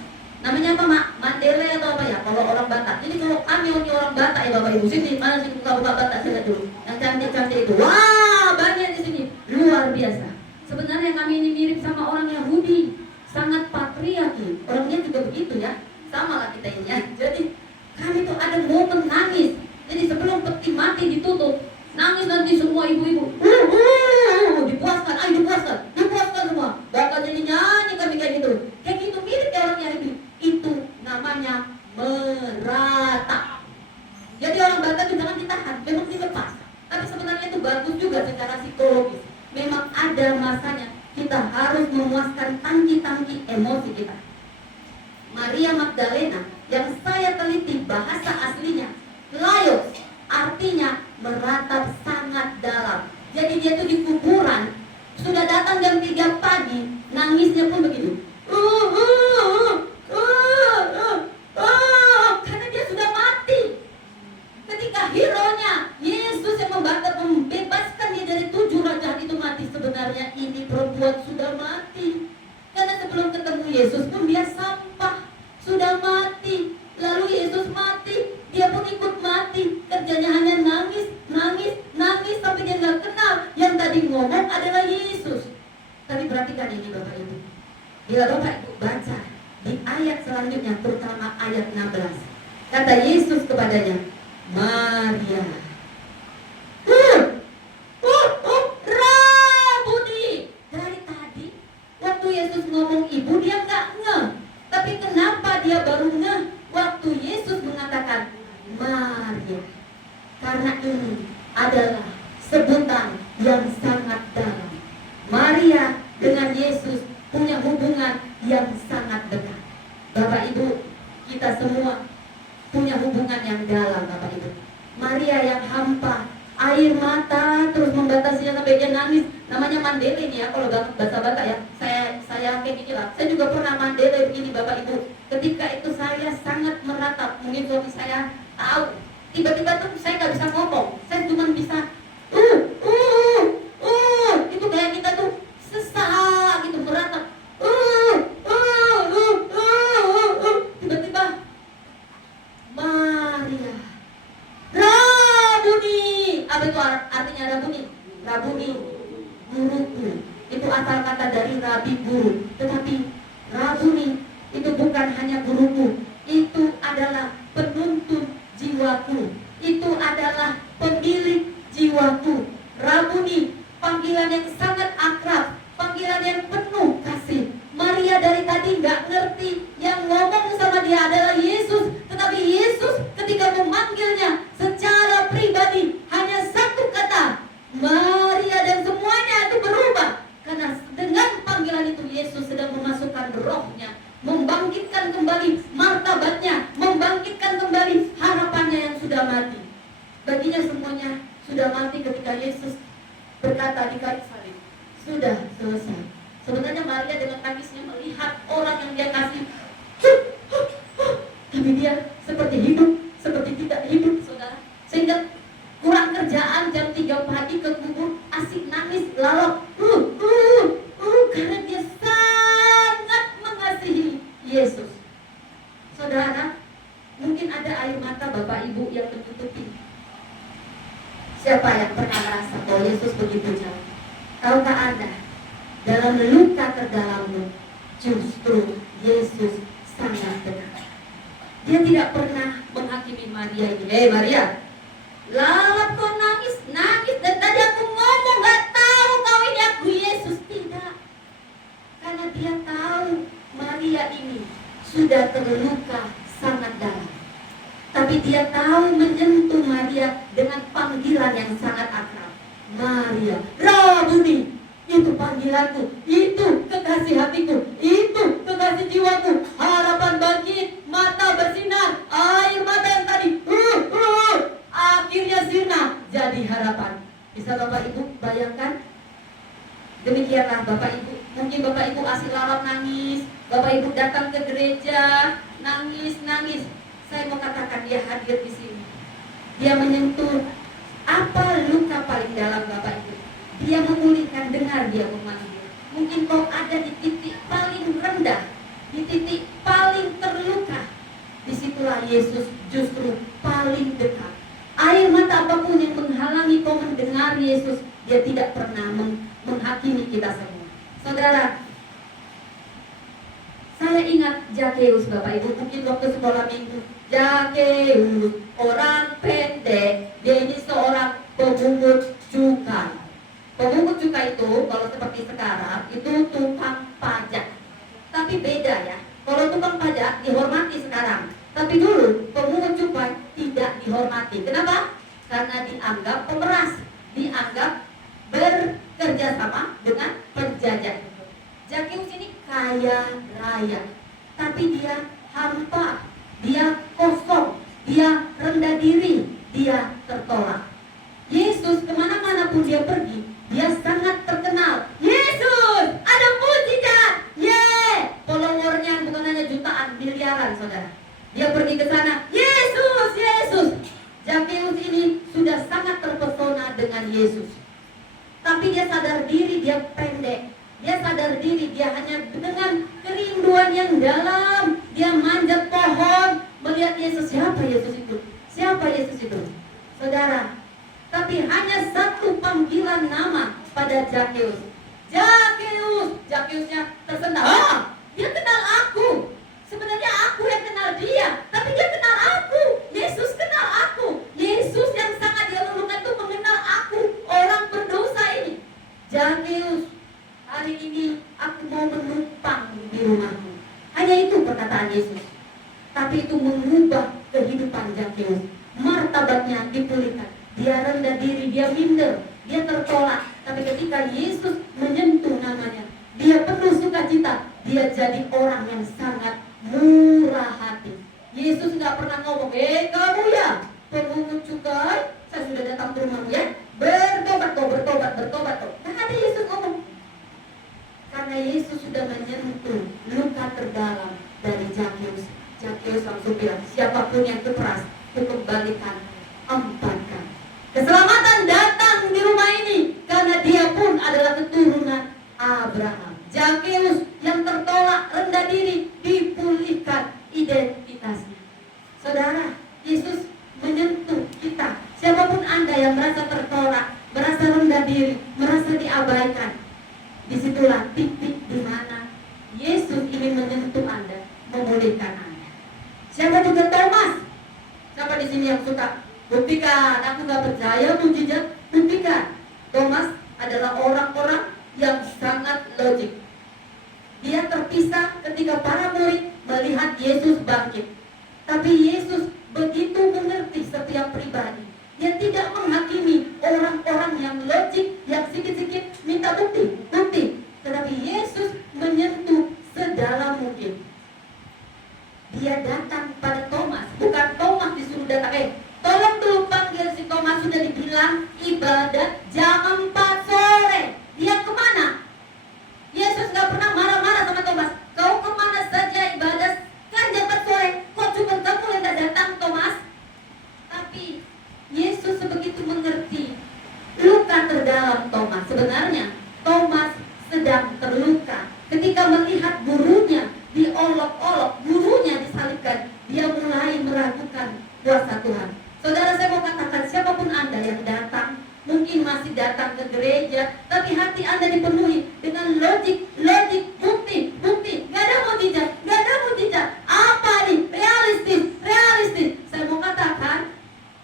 namanya apa Mak? Mandele atau apa ya? Kalau orang Batak. Jadi kalau kami orang Batak ya Bapak Ibu, sini mana sih buka-buka Batak saya lihat dulu. Yang cantik-cantik itu, wah banyak di sini, luar biasa. Sebenarnya kami ini mirip sama orang Yahudi, sangat patriarki. Orangnya juga begitu ya, sama lah kita ini ya. Jadi kami tuh ada momen nangis. Jadi sebelum peti mati ditutup, nangis nanti semua ibu-ibu, di namanya merata. Jadi orang Batak itu jangan ditahan, memang dilepas. Tapi sebenarnya itu bagus juga secara psikologis. Memang ada masanya kita harus memuaskan tangki-tangki emosi kita. Maria Magdalena yang saya teliti bahasa aslinya Laios, artinya meratap sangat dalam. Jadi dia tuh di kuburan sudah datang jam 3 pagi, nangisnya pun begitu. Karena dia sudah mati. Ketika hero-nya Yesus yang membebaskan dia dari 7 raja itu mati, sebenarnya ini perempuan sudah mati. Karena sebelum ketemu Yesus pun dia sampah, sudah mati. Lalu Yesus mati, dia pun ikut mati. Kerjanya hanya nangis, nangis, nangis sampai dia nggak kenal yang tadi ngomong adalah Yesus. Tapi perhatikan ini Bapak Ibu. Bila Bapak Ibu baca di ayat selanjutnya, terutama ayat 16, kata Yesus kepadanya, Maria. Rabuni. Dari tadi waktu Yesus ngomong ibu dia nggak ngeh. Tapi kenapa dia baru ngeh waktu Yesus mengatakan Maria? Karena ini adalah sebutan yang sangat dalam. Maria dengan Yesus punya hubungan yang sangat dekat. Bapak Ibu, kita semua punya hubungan yang dalam Bapak Ibu. Maria yang hampa, air mata terus membatasinya sampai dia nangis. Namanya mandele ini ya, kalau bahasa Batak ya. Saya kayak gini lah. Saya juga pernah mandele begini Bapak Ibu. Ketika itu saya sangat meratap. Mungkin suami saya tahu. Tiba-tiba tuh saya nggak bisa ngomong. Saya cuma bisa itu kayak kita tuh sesak gitu meratap. Tiba-tiba Maria. Rabuni. Apa itu artinya Rabuni? Rabuni, guruku. Itu asal kata dari rabi, guru. Tetapi Rabuni itu bukan hanya guruku. Itu adalah penuntun jiwaku. Itu adalah pemilik jiwaku. Rabuni, panggilan yang sangat akrab, panggilan yang penuh kasih. Maria dari tadi nggak ngerti yang ngomong sama dia adalah Yesus, tetapi Yesus ketika memanggilnya secara pribadi hanya satu kata, Maria, dan semuanya itu berubah. Karena dengan panggilan itu Yesus sedang memasukkan rohnya, membangkitkan kembali martabatnya, membangkitkan kembali harapannya yang sudah mati. Baginya semuanya sudah mati ketika Yesus berkata di kayu salib, sudah selesai. Sebenarnya Maria dengan tangisnya melihat orang yang dia kasih, tapi dia seperti hidup, seperti tidak hidup, saudara. Sehingga kurang kerjaan jam 3 pagi ke kubur, asik nangis, lalok, karena dia sangat mengasihi Yesus. Saudara, mungkin ada air mata Bapak Ibu yang menutupi. Siapa yang pernah merasa bahwa Yesus begitu jauh? Tahukah Anda, dalam luka terdalammu, justru Yesus sangat dekat. Dia tidak pernah menghakimi Maria ini. Maria, lalap kau nangis, dan tadi aku ngomong gak tahu kau ini aku Yesus. Tidak. Karena dia tahu Maria ini sudah terluka sangat dalam. Tapi dia tahu menyentuh Maria dengan panggilan yang sangat akrab. Maria, Rabuni, itu panggilanku, itu kekasih hatiku, itu kekasih jiwaku. Harapan bangkit, mata bersinar, air mata yang tadi akhirnya sirna jadi harapan. Bisa Bapak Ibu bayangkan? Demikianlah Bapak Ibu. Mungkin Bapak Ibu asik lalap nangis, Bapak Ibu datang ke gereja nangis. Saya mau katakan dia hadir di sini. Dia menyentuh apa luka paling dalam Bapak Ibu. Dia memulihkan, dengar dia memanggil. Mungkin kau ada di titik paling rendah, di titik paling terluka. Disitulah Yesus justru paling dekat. Air mata apapun yang menghalangi kau mendengar Yesus, dia tidak pernah menghakimi kita semua. Saudara, saya ingat Zakeus Bapak Ibu, mungkin waktu sekolah minggu. Zakeus, orang pendek, dia ini seorang pemungut cukai. Pemungut cukai itu kalau seperti sekarang itu tukang pajak. Tapi beda ya. Kalau tukang pajak dihormati sekarang. Tapi dulu pemungut cukai tidak dihormati. Kenapa? Karena dianggap pemeras, dianggap bekerja sama dengan penjajah. Zakeus ini kaya raya, tapi dia hampa, dia kosong, dia rendah diri, dia tertolak. Yesus kemana-mana pun dia pergi, dia sangat terkenal. Yesus, ada mujizat, followernya bukan hanya jutaan, miliaran, saudara. Dia pergi ke sana, Yesus, Yesus. Zakeus ini sudah sangat terpesona dengan Yesus. Tapi dia sadar diri dia pendek. Dia sadar diri dia hanya dengan kerinduan yang dalam. Dia manjat pohon melihat Yesus. Siapa Yesus itu? Siapa Yesus itu? Saudara, tapi hanya satu panggilan nama pada Zakeus. Zakeus. Zakeusnya tersentak. Dia kenal aku. Sebenarnya aku yang kenal dia, tapi dia kenal aku. Yesus kenal aku. Yesus yang sangat dia lulukan itu mengenal aku, orang berdosa ini. Zakeus, hari ini aku mau menumpang di rumahmu. Hanya itu perkataan Yesus. Tapi itu mengubah kehidupan Zakeus. Martabatnya dipulihkan. Dia rendah diri, dia minder, dia tertolak. Tapi ketika Yesus menyentuh namanya, dia penuh sukacita. Dia jadi orang yang sangat murah hati. Yesus nggak pernah ngomong, kamu ya pemungut cukai, saya sudah datang ke rumahmu ya, bertobat kok. Nah, ada Yesus ngomong. Karena Yesus sudah menyentuh luka terdalam dari Zakeus. Zakeus langsung bilang, siapapun yang keras, kukembalikan 4 kali. Keselamatan datang di rumah ini karena dia pun adalah keturunan Abraham. Zakeus yang tertolak, rendah diri, dipulihkan identitasnya. Saudara, Yesus menyentuh kita. Siapapun Anda yang merasa tertolak, merasa rendah diri, merasa diabaikan, disitulah titik di mana Yesus ingin menyentuh Anda, memulihkan Anda. Siapa juga Thomas? Siapa di sini yang suka? Buktikan, aku gak percaya mujizat. Buktikan. Thomas adalah orang-orang yang sangat logik. Dia terpisah ketika para murid melihat Yesus bangkit. Tapi Yesus begitu mengerti setiap pribadi. Dia tidak menghakimi orang-orang yang logik, yang sikit-sikit minta bukti. Tetapi Yesus menyentuh sedalam mungkin. Dia datang pada Thomas, bukan Thomas disuruh datang. Tolong dulu panggil si Thomas, sudah dibilang ibadat jam 4 sore. Dia kemana? Yesus gak pernah marah-marah sama Thomas. Kau kemana saja ibadah kan jam 4 sore? Kok cuma kamu yang tak datang, Thomas? Tapi Yesus sebegitu mengerti luka terdalam Thomas. Sebenarnya Thomas sedang terluka ketika melihat gurunya diolok-olok, gurunya disalibkan. Dia mulai meragukan kuasa Tuhan. Saudara, saya mau katakan, siapapun Anda yang datang, mungkin masih datang ke gereja, tapi hati Anda dipenuhi dengan logik, bukti. Gak ada mujizat. Apa nih? Realistis. Saya mau katakan,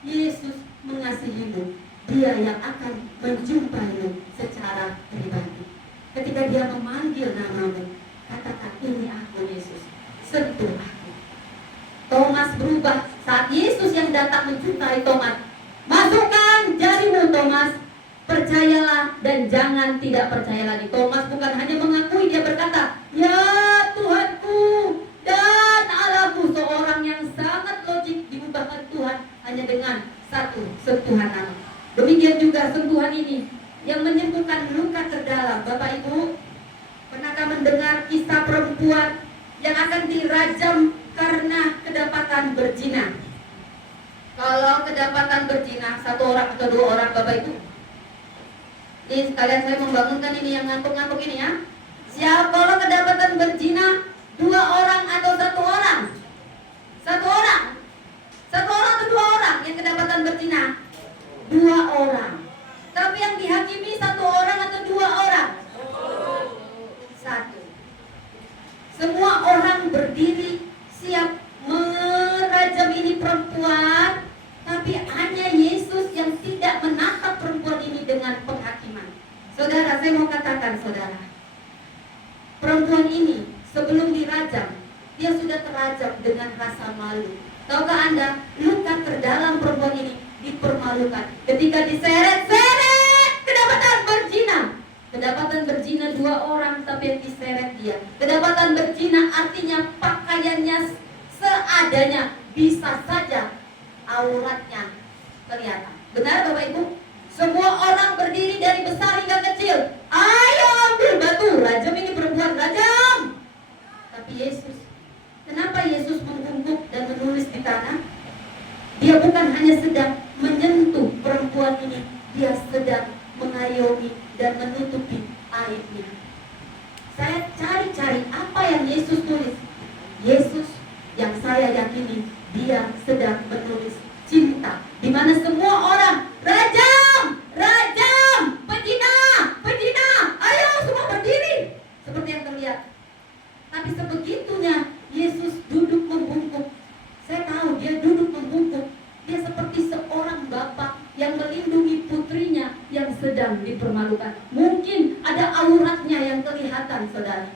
Yesus mengasihimu. Dia yang akan menjumpaimu secara pribadi. Ketika dia memanggil namamu, katakan, ini aku Yesus, sentuh aku. Thomas berubah saat Yesus yang datang mencintai Thomas. Masukkan jarimu, Thomas. Percayalah dan jangan tidak percaya lagi. Thomas bukan hanya mengakui, dia berkata, ya Tuhanku dan Allahku. Seorang yang sangat logik diubahkan Tuhan hanya dengan satu sentuhan Allah. Demikian juga sentuhan ini yang menyembuhkan luka terdalam. Bapak Ibu, pernahkah mendengar kisah perempuan yang akan dirajam karena kedapatan berzina? Kalau kedapatan berzina 1 orang atau 2 orang, Bapak Ibu, ini sekalian saya membangunkan ini yang ngantuk-ngantuk ini ya. Siapa kalau kedapatan berzina 2 orang atau 1 orang? 1 orang. 1 orang atau 2 orang yang kedapatan berzina? 2 orang. Tapi yang dihakimi 1 orang atau 2 orang? 1. Semua orang berdiri siap merajam ini perempuan, tapi hanya Yesus yang tidak menangkap perempuan ini dengan penghakiman. Saudara, saya mau katakan, saudara, perempuan ini sebelum dirajam, dia sudah terajam malu. Tahukah Anda, luka terdalam perempuan ini dipermalukan ketika diseret-seret kedapatan berzina. Kedapatan berzina 2 orang, tapi yang diseret dia. Kedapatan berzina artinya pakaiannya seadanya, bisa saja auratnya kelihatan. Benar Bapak Ibu? Semua orang berdiri dari besar hingga kecil. Ayo ambil batu, rajam ini perempuan, rajam. Tapi Yesus, kenapa Yesus membungkuk dan menulis di tanah? Dia bukan hanya sedang menyentuh perempuan ini, dia sedang mengayomi dan menutupi aibnya. Saya cari-cari apa yang Yesus tulis. Yesus yang saya yakini dia sedang menulis cinta, di mana semua orang rajam, rajam, pezina, pezina, ayo semua berdiri seperti yang terlihat. Tapi sebegitunya Yesus duduk membungkuk. Saya tahu dia duduk membungkuk. Dia seperti seorang bapak yang melindungi putrinya yang sedang dipermalukan. Mungkin ada auratnya yang kelihatan, saudara.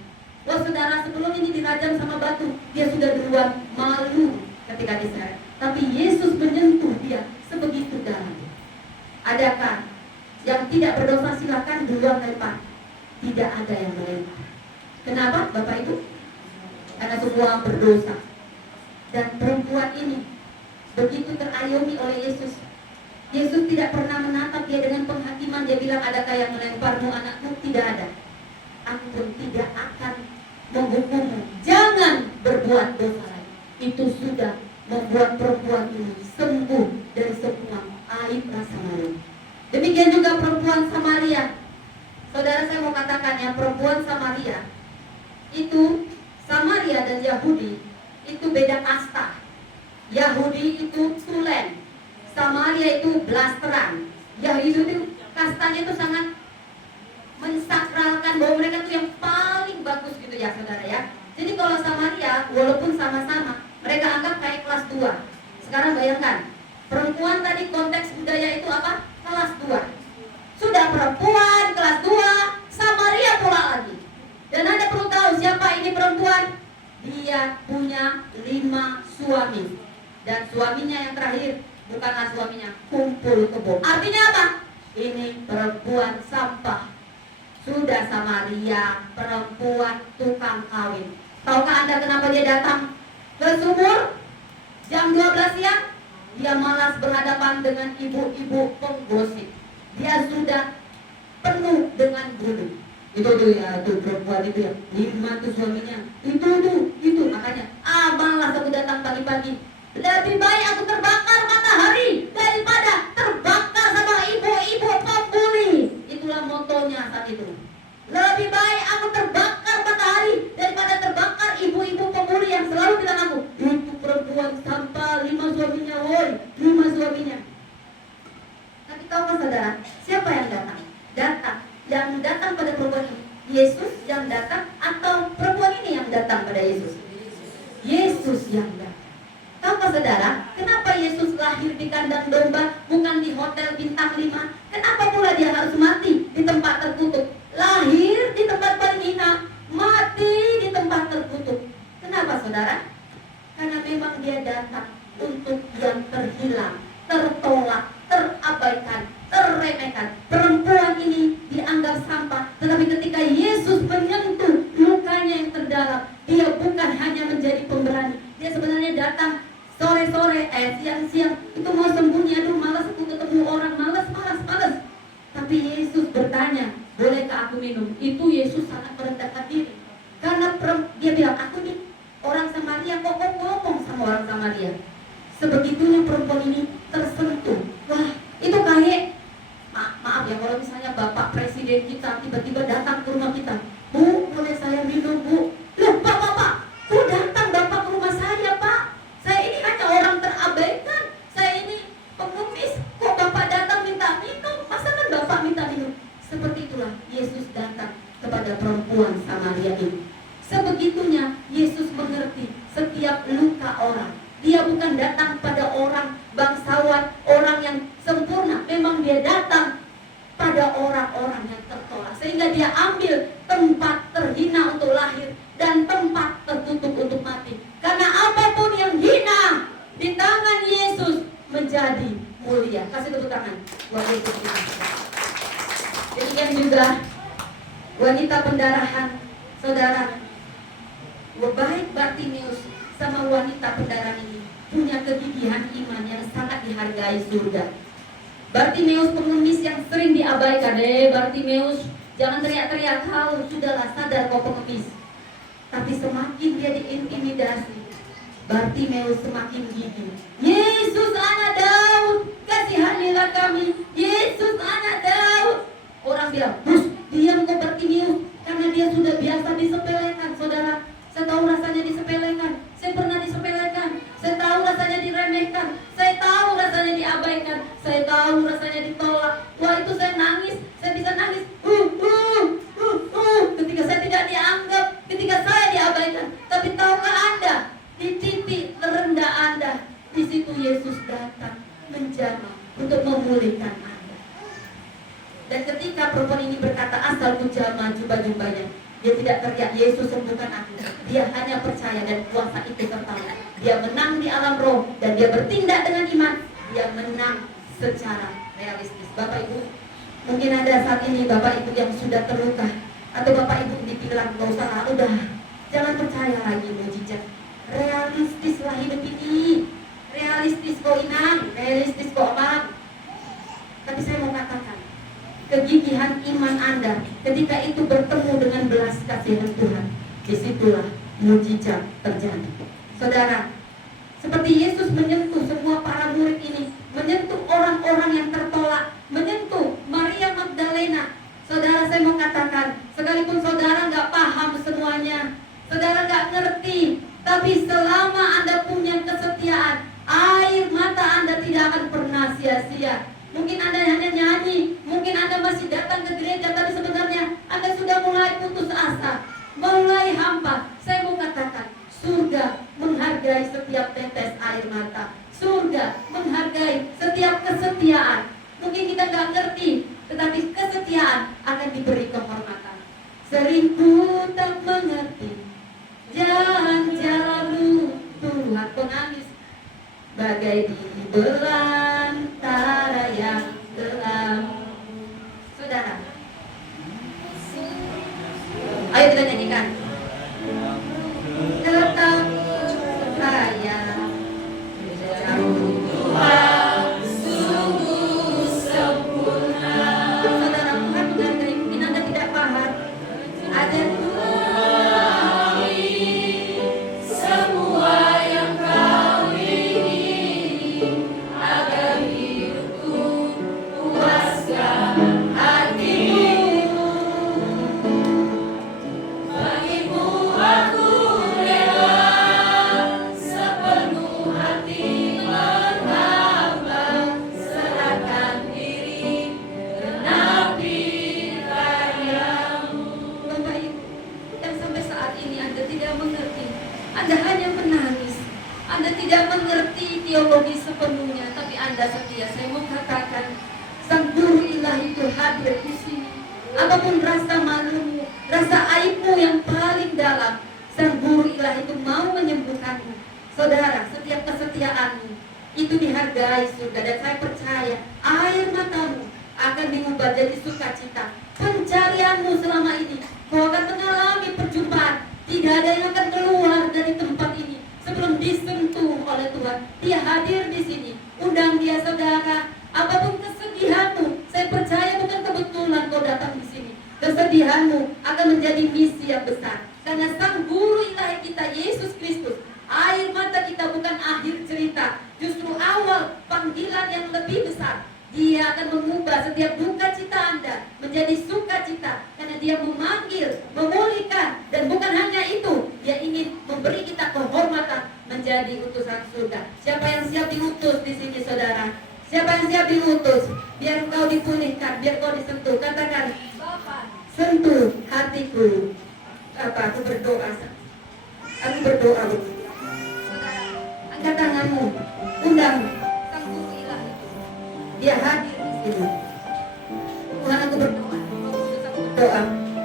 Wah saudara, sebelum ini dirajam sama batu, dia sudah duluan malu ketika diseret. Tapi Yesus menyentuh dia sebegitu dalam. Adakah yang tidak berdosa silakan duluan lempar? Tidak ada yang melempar. Kenapa Bapak Ibu? Karena semua berdosa. Dan perempuan ini begitu terayomi oleh Yesus. Yesus tidak pernah menatap dia dengan penghakiman. Dia bilang, adakah yang melemparmu anakku? Tidak ada. Aku pun tidak akan menghukummu. Jangan berbuat dosa lagi. Itu sudah membuat perempuan ini sembuh dari semua aib rasa malu. Demikian juga perempuan Samaria. Saudara, saya mau katakan ya, perempuan Samaria itu, Samaria dan Yahudi itu beda kasta. Yahudi itu tulen, Samaria itu blasteran. Yahudi itu kastanya itu sangat mensakralkan bahwa mereka itu yang paling bagus gitu ya saudara ya. Jadi kalau Samaria walaupun sama-sama, mereka anggap kayak kelas 2. Sekarang bayangkan, perempuan tadi konteks budaya itu apa? Kelas 2. Sudah perempuan kelas 2, Samaria pula lagi. Dan Anda perlu tahu siapa ini perempuan? Dia punya 5 suami. Dan suaminya yang terakhir bukanlah suaminya, kumpul kebo. Artinya apa? Ini perempuan sampah. Sudah Samaria, perempuan tukang kawin. Tahukah Anda kenapa dia datang ke sumur jam 12 siang? Dia malas berhadapan dengan ibu-ibu penggosip. Dia sudah penuh dengan bulu. Itu ya, tuh perempuan itu ya, 5 tuh suaminya. Itu makanya malas aku datang pagi-pagi. Lebih baik aku terbakar matahari daripada terbakar sama ibu-ibu pembuli. Itulah motonya saat itu. Lebih baik aku terbakar matahari daripada terbakar ibu-ibu pembuli yang selalu bilang aku, itu perempuan sampah, 5 suaminya, woi, 5 suaminya. Tapi tahukah saudara, siapa yang datang? Yang datang pada perempuan ini, Yesus yang datang atau perempuan ini yang datang pada Yesus? Yesus yang datang. Tahukah saudara, kenapa Yesus lahir di kandang domba, bukan di hotel bintang 5? Kenapa pula dia harus mati di tempat tertutup? Lahir di tempat paling hina, mati di tempat tertutup. Kenapa saudara? Karena memang dia datang untuk yang terhilang, tertolak, terabaikan, terremehkan. Perempuan ini dianggap sampah, tetapi ketika Yesus menyentuh lukanya yang terdalam, dia bukan hanya menjadi pemberani. Dia sebenarnya datang sore-sore, siang-siang, itu mau sembunyi, aduh malas aku ketemu orang, malas. Tapi Yesus bertanya, bolehkah aku minum? Itu Yesus sangat merendahkan diri. Karena dia bilang, aku nih orang Samaria, kok ngomong sama orang Samaria? Sebegitunya perempuan ini tersentuh. Wah, itu kayak maaf ya, kalau misalnya Bapak Presiden kita tiba-tiba datang ke rumah kita, Bu, boleh saya minum, Bu? Loh, Pak, kok datang Bapak ke rumah saya, Pak? Saya ini hanya orang terabaikan, saya ini pengemis, kok Bapak datang minta minum? Masa kan Bapak minta minum? Seperti itulah Yesus datang kepada perempuan Samaria ini. Sebegitunya Yesus mengerti setiap luka orang. Dia bukan datang pada orang bangsawan, orang yang sempurna. Memang dia datang pada orang-orang yang tertolak. Sehingga dia ambil tempat terhina untuk lahir dan tempat tertutup untuk mati. Karena apapun yang hina di tangan Yesus menjadi mulia. Kasih tepuk tangan buat Yesus Kristus. Demikian juga wanita pendarahan, saudara. Baik Bartimeus sama wanita pendarahan ini punya kegigihan iman yang sangat dihargai surga. Bartimeus pengemis yang sering diabaikan. Bartimeus, jangan teriak-teriak, kau sudahlah sadar kau pengemis. Tapi semakin dia diintimidasi, Bartimeus semakin gigih. Yesus anak Daud, kasihanilah kami. Yesus anak Daud. Orang bilang, diam kau Bartimeus, karena dia sudah biasa disepelekan, saudara. Saya tahu rasanya disepelekan. Saya pernah disepelekan. Saya tahu rasanya diremehkan. Saya tahu rasanya diabaikan. Saya tahu rasanya ditolak. Wah, itu saya nangis. Saya bisa nangis. Ketika saya tidak dianggap, ketika saya diabaikan. Tapi tahukah Anda, di titik terendah Anda, di situ Yesus datang menjamah untuk memulihkan Anda. Dan ketika perempuan ini berkata, asal ku jamah jubah-jubahnya, dia tidak teriak, Yesus sembuhkan aku. Dia hanya percaya dan kuasa itu tertawa. Dia menang di alam roh dan dia bertindak dengan iman. Dia menang secara realistis. Bapak Ibu, mungkin ada saat ini Bapak Ibu yang sudah terluka, atau Bapak Ibu dibilang gak usah, udah jangan percaya lagi mujizat. Realistislah hidup ini. Realistis kok Inang, realistis kok Bang. Tapi saya mau katakan, kegigihan iman Anda ketika itu bertemu dengan belas kasihan Tuhan, disitulah mujizat terjadi. Saudara, seperti Yesus menyentuh semua para murid ini, menyentuh orang-orang yang tertolak, menyentuh Maria Magdalena. Saudara, saya mau katakan, sekalipun saudara nggak paham semuanya, saudara nggak ngerti, tapi selama Anda punya kesetiaan, air mata Anda tidak akan pernah sia-sia. Mungkin Anda hanya nyanyi, mungkin Anda masih datang ke gereja, tapi sebenarnya Anda sudah mulai putus asa, mulai hampa. Saya mau katakan, surga menghargai setiap tetes air mata. Surga menghargai setiap kesetiaan. Mungkin kita nggak ngerti, tetapi kesetiaan akan diberi kehormatan. Sering ku tak mengerti jalan-jalanmu, Tuhan, kau nangis bagai di belantara yang gelap. Saudara, ayo kita nyanyikan. Tetap percaya jauh Tuhan sungguh sempurna. Saudara, Tuhan menghargai, mungkin Anda tidak paham. Ada teologi sepenuhnya, tapi Anda setia. Saya mau katakan, Sang Guru Ilahi itu hadir di sini. Apapun rasa malumu, rasa aibmu yang paling dalam, Sang Guru Ilahi itu mau menyembuhkanmu. Saudara, setiap kesetiaanmu itu dihargai surga, dan saya percaya air matamu akan diubah jadi sukacita. Pencarianmu selama ini, kau akan mengalami perjumpaan. Tidak ada yang akan keluar dari tempat ini sebelum disentuh oleh Tuhan. Dia hadir di sini. Undang dia, saudara. Apapun kesedihanmu, saya percaya bukan kebetulan kau datang di sini. Kesedihanmu akan menjadi misi yang besar. Karena Sang Guru Ilahi kita, Yesus Kristus, air mata kita bukan akhir cerita, justru awal panggilan yang lebih besar. Dia akan mengubah setiap duka cita Anda menjadi sukacita, karena Dia memanggil, memulihkan, dan bukan hanya itu, Dia ingin memberi kita kehormatan menjadi utusan surga. Siapa yang siap diutus di sini, saudara? Siapa yang siap diutus? Biar kau dipulihkan, biar kau disentuh. Katakan, Bapak, sentuh hatiku. Aku berdoa. Aku berdoa. Saudara, angkat tanganmu, undang Sang Guru Ilahi. Dia hadir di sini. Tuhan, aku berdoa. Doa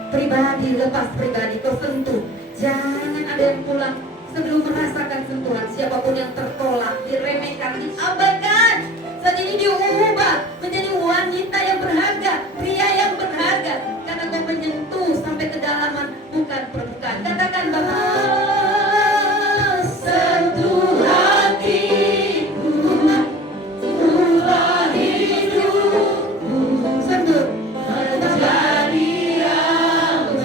pribadi, lepas pribadi, kau sentuh. Jangan ada yang pulang sebelum merasakan sentuhan. Siapapun yang tertolak, diremehkan, diabaikan, saat ini diubah menjadi wanita yang berharga, pria yang berharga, karena kau menyentuh sampai kedalaman, bukan permukaan. Katakan Bapak, sentuh hatiku, ubah hidupku, sentuh menjadi aku.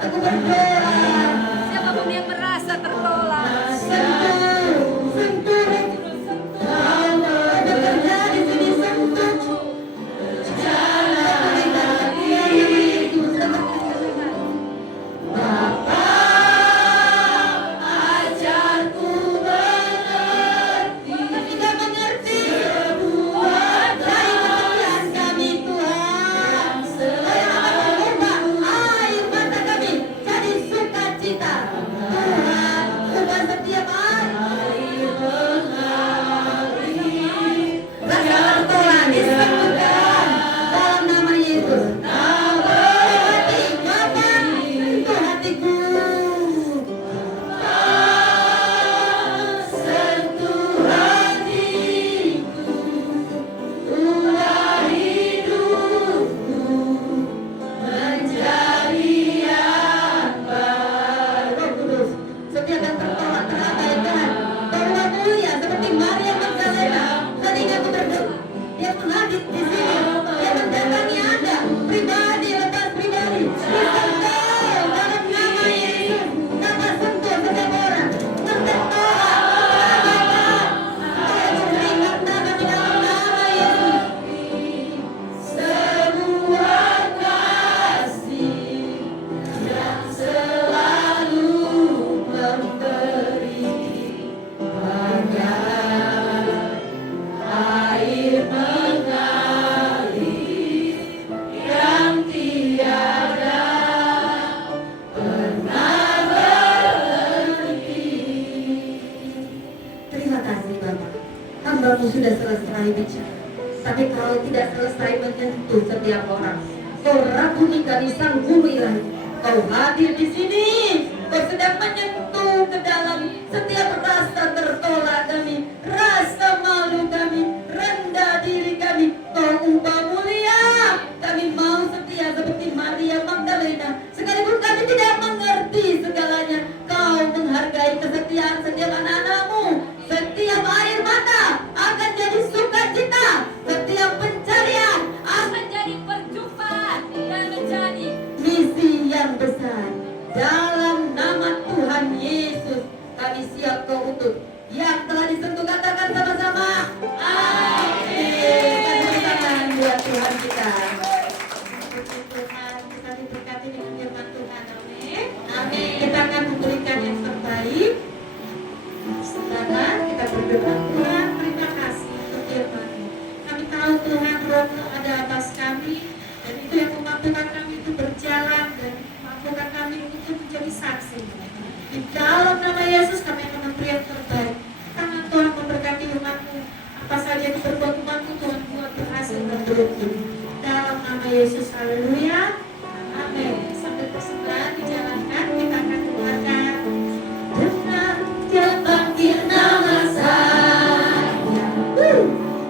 Aku berdoa, Siapapun yang merasa tertolak, sentuh, sentuh, ada kerja di sini, sentuh, jalan hatiku, Bapa, ajarku mengerti, tidak mengerti semua dari kesetiaan kami Tuhan. Yang akan mengubah air mata kami jadi sukacita. Tuhan, ubah setiap air mengalir. Rasa tertolak disembuhkan dalam nama Yesus. Hati, Bapa, sentuh hatiku. Sentuh hatiku, ubah hidupku menjadi yang baru. Roh Kudus, setiap yang tertolak, terabaikan, Tuhan mulia seperti Maria Magdalena. Tadi aku berdoa, dia pun hadir di sini, dia mendatangi Anda pribadi lepas pribadi. Disentuh dalam nama Yesus, nama sentuh setiap orang tertolak, terabaikan. Saya memberikan tangan di dalam nama Yesus. Semua kasih yang selalu memberi bagai air mengalir yang tiada pernah berhenti. Terima kasih Bapak, hamba-Mu sudah selesai bicara, tapi kalau tidak selesai menyentuh setiap orang, Kau Rabuni kami sang guru ilahi, Kau hadir di sini, Kau sedang menyentuh ke dalam setiap rasa tertolak kami, rasa malu kami, rendah diri kami. Kau ubah mulia, kami mau setia seperti Maria Magdalena, sekalipun kami tidak mengerti segalanya. Kau menghargai kesetiaan setiap anak-anak-Mu. Setiap air mata akan jadi sukacita, setiap pencarian akan jadi perjumpaan dan menjadi misi yang besar. Dalam nama Tuhan Yesus kami siap Kau utus. Yang telah disentuh katakan sama-sama amin. Kasih tangan buat Tuhan kita. Puji Tuhan, kita diberkati dengan firman Tuhan. Amin. Amin. Kita akan memberikan yang terbaik. Saudara, kita berdoa. Tuhan, terima kasih untuk firman-Mu. Kami tahu Tuhan, Roh-Mu ada atas kami, dan itu yang memampukan kami itu berjalan dan memampukan kami untuk menjadi saksi. Di dalam nama Yesus kami akan memberi yang terbaik. Tangan Tuhan memberkati umat-Mu. Apa saja yang berbuat umat-Mu, Tuhan buat berhasil dan beruntung. Dalam nama Yesus, haleluya. Amin. Sambil persembahan dijalankan, kita akan keluarkan. Dengar dia panggil nama saya,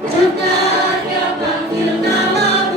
dengar dia panggil nama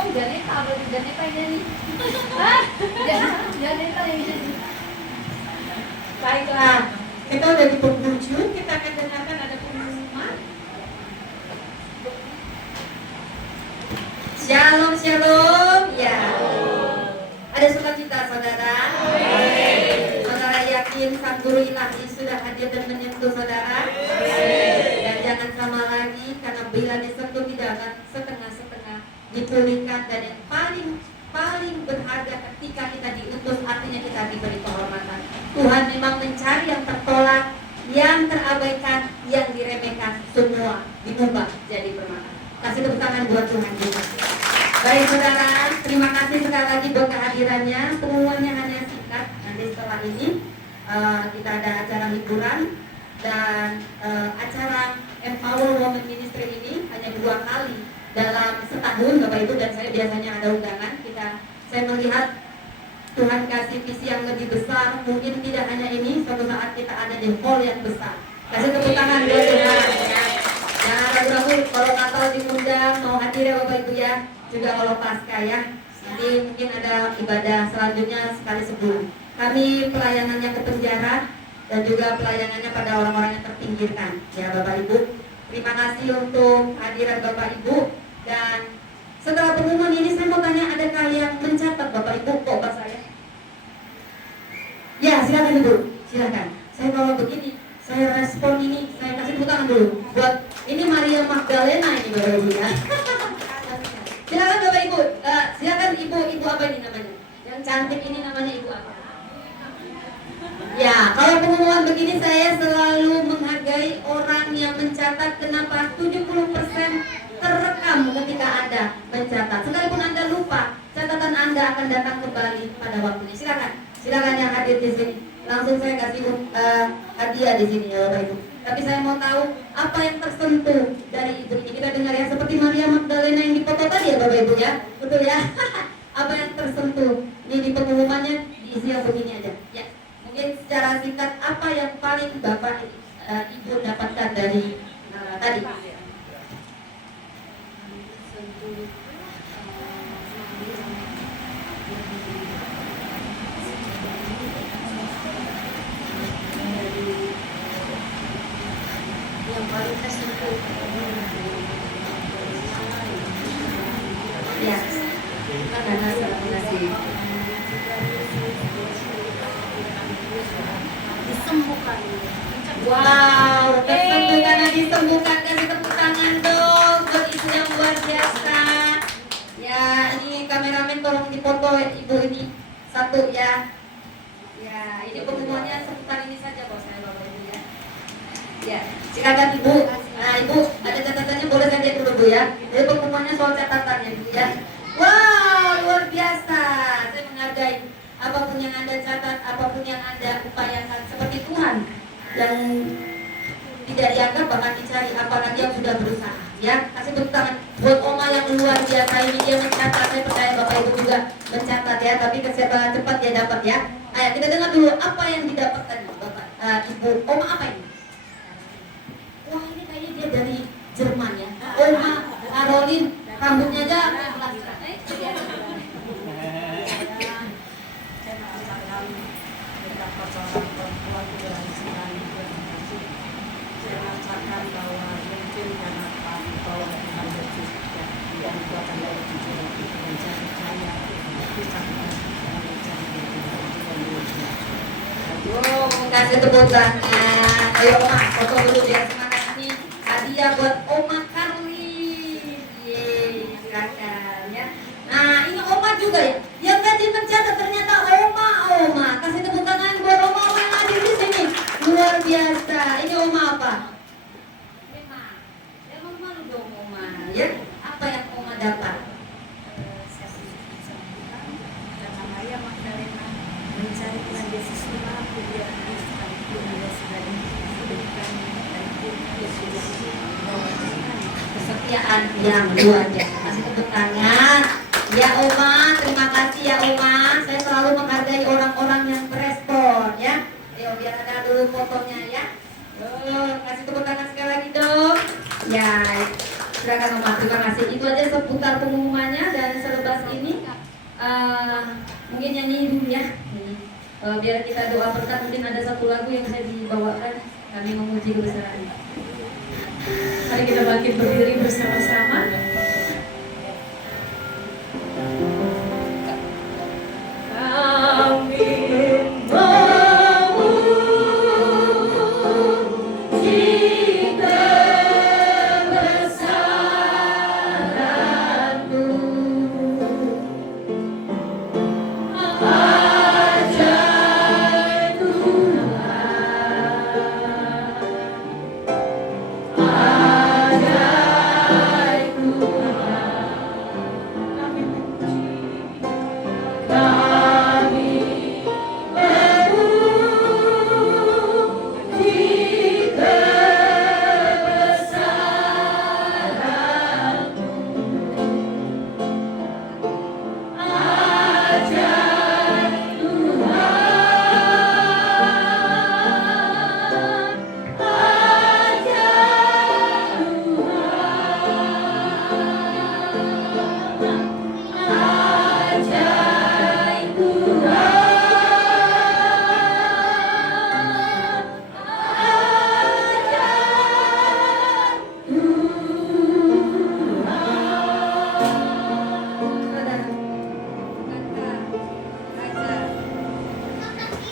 dong, Janeta, berarti Janeta yang nyanyi. Janeta yang nyanyi. Baiklah, kita udah di penghujung, kita akan dengarkan ada pengumuman. Shalom, shalom. Ya. Ada sukacita, saudara? Saudara yakin sang guru ilahi sudah hadir dan menyentuh saudara? Dan jangan sama lagi, karena bila disentuh tidak akan setengah-setengah, dipulihkan. Dan yang paling berharga ketika kita diutus, artinya kita diberi kehormatan. Tuhan memang mencari yang tertolak, yang terabaikan, yang diremehkan, semua diubah jadi permata. Kasih tepuk tangan buat Tuhan kita. Baik saudara, terima kasih sekali lagi buat kehadirannya. Pengumumannya hanya singkat. Nanti setelah ini kita ada acara hiburan dan acara Empower Women Ministry ini hanya 2 kali dalam setahun, Bapak Ibu, dan saya biasanya ada undangan. Saya melihat Tuhan kasih visi yang lebih besar. Mungkin tidak hanya ini, suatu saat kita ada di hall yang besar. Kasih tepuk tangan buat Tuhan. Ya. Jangan ragu-ragu kalau Natal diundang, mau hadir ya Bapak Ibu ya. Juga kalau pasca ya. Nanti mungkin ada ibadah selanjutnya sekali sebulan. Kami pelayanannya ke penjara dan juga pelayanannya pada orang-orang yang terpinggirkan. Ya Bapak Ibu. Terima kasih untuk hadiran Bapak Ibu. Dan setelah pengumuman ini saya mau tanya, adakah yang mencatat Bapak Ibu kok saya? Ya silakan Ibu, silakan. Saya kalau begini, saya respon ini, saya kasih tepuk tangan dulu. Buat ini Maria Magdalena ini Bapak Ibu ya. Silakan Bapak Ibu, silakan Ibu apa ini namanya? Yang cantik ini namanya Ibu apa? Ya, kalau pengumuman begini saya selalu menghargai orang yang mencatat. Kenapa? 70% terekam ketika Anda mencatat. Sekalipun Anda lupa, catatan Anda akan datang kembali pada waktunya. Silakan yang hadir di sini. Langsung saya kasih hadiah di sini ya Bapak Ibu. Tapi saya mau tahu apa yang tersentuh dari Ibu ini. Kita dengar ya, seperti Maria Magdalena yang dipoto tadi ya Bapak Ibu ya. Betul ya? Apa yang tersentuh? Ini di pengumumannya diisi yang begini aja. Ya. Mungkin secara singkat, apa yang paling Bapak Ibu dapatkan dari tadi? Yang paling tersentuh. Ya. Terima kasih. Disembuhkan. Wow, tersentuh karena disembuhkan. Kasih tepuk tangan dong buat Ibu yang luar biasa. Ya, ini kameramen tolong dipoto Ibu ini satu ya. Ya, ini pengumumannya seputar ini saja bos saya Bapak Ibu ya. Ya, silakan Ibu. Nah, Ibu ada catatannya, boleh saja dulu Bu ya. Jadi pengumumannya soal catatannya Bu ya. Wow, luar biasa. Saya menghargai apapun yang Anda catat, apapun yang Anda upayakan, seperti Tuhan yang tidak dianggap bahkan dicari, apalagi yang sudah berusaha. Ya, kasih tepuk tangan buat Oma yang luar biasa ini, dia mencatat. Saya percaya Bapak Ibu juga mencatat ya, tapi kesebaran cepat dia dapat ya. Ayo kita dengar dulu apa yang didapatkan Bapak Ibu. Oma apa ini? Wah, ini kayaknya dia dari Jerman ya. Oma Caroline, rambutnya aja Saya rasakan bahwa mungkin karena bahwa Tuhan berjaya dan kuatan dari jujur itu mencari saya bisa kasih tepuk tangan. Ayo Oma, foto dulu ya. Semangat ini hadiah buat Oma Karli. Yeay, silakan ya. Nah, ini Oma juga ya. Yang rajin mencatat ternyata Oma. Kasih tepuk tangan buat Oma yang hadir di sini. Luar biasa. Ini Oma apa? Emang malu dong Oma ya. Apa yang Oma dapat? karena Maria Magdalena mencari Tuhan Yesus mengaku dia Yesus sekalipun dia sudah diberikan dan dia sudah bahwa Tuhan Kesetiaan yang luar biasa. Kasih tepuk tangan. Ya Oma, terima kasih ya Oma. Saya selalu menghargai orang-orang yang berespon ya. Ayo biar ada dulu fotonya ya. Kasih tepuk tangan sekali lagi dong. Ya, silakan Oma, terima kasih. Itu aja seputar pengumumannya dan selepas ini mungkin nyanyi dulu ya. Biar kita doa berkat, mungkin ada satu lagu yang saya dibawakan, kami memuji kebesaran. Mari kita bangkit berdiri bersama-sama.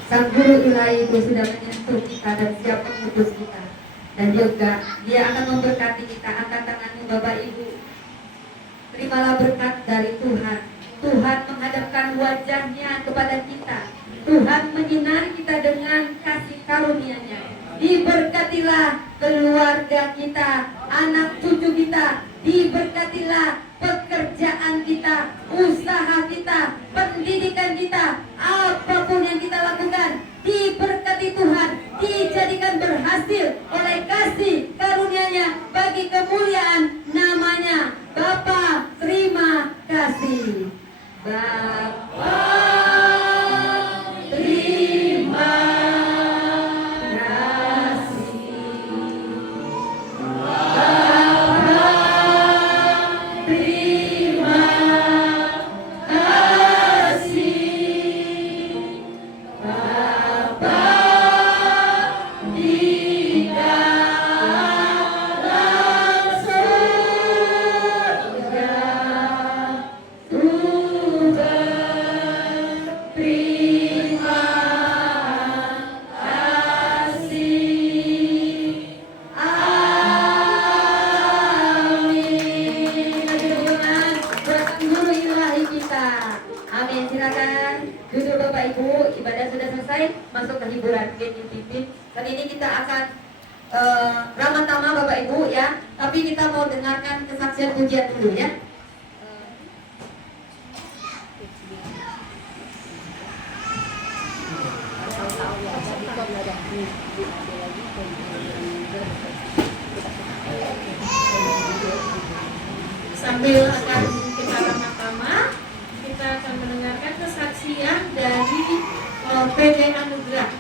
Sang Guru Ilahi itu sudah menyentuh kita dan siap mengutus kita. Dan juga Dia akan memberkati kita. Angkat tanganmu Bapak Ibu. Terimalah berkat dari Tuhan. Tuhan menghadapkan wajahnya kepada kita. Tuhan menyinari kita dengan kasih karunia-Nya. Diberkatilah keluarga kita, anak cucu kita. Diberkatilah pekerjaan kita, usaha kita, pendidikan kita, apapun yang kita lakukan, diberkati Tuhan, dijadikan berhasil oleh kasih karunia-Nya bagi kemuliaan nama-Nya. Bapa, terima kasih. Bapa, terima kasih. Amin. Silakan duduk Bapak Ibu. Ibadah sudah selesai, masuk ke hiburan pimpin. Kali ini kita akan ramah tamah Bapak Ibu ya. Tapi kita mau dengarkan kesaksian pujian dulu ya. Sambil akan kita ramah-tamah, kita akan mendengarkan kesaksian dari PD Anugerah.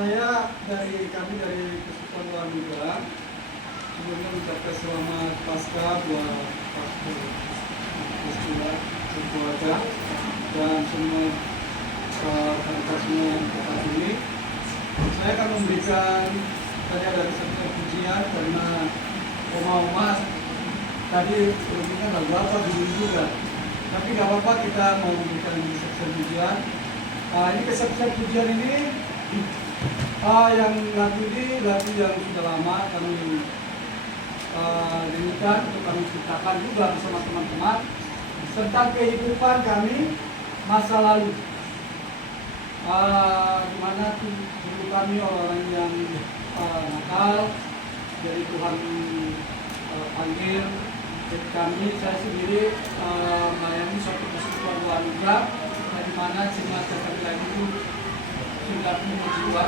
Ya, kami dari Kesatuan Luar Negara sebelumnya mengucapkan selamat Paskah buat Pastor Kristina keluarga dan semua rekan semua yang tempat ini. Saya akan memberikan tadi ada kesaksian pujian karena oma-oma tadi sebelumnya lagu apa dulu juga. Tapi gak apa-apa, kita mau memberikan kesaksian pujian. Ini kesaksian pujian ini Yang lagu ini lagu yang sudah lama kami nyanyikan untuk kami ceritakan juga bersama teman-teman tentang kehidupan kami masa lalu. Dimana dulu kami orang yang nakal, jadi Tuhan panggil kami, saya sendiri melayani suatu persekutuan luar anugerah, di mana jemaat kami lagi itu sudah jiwa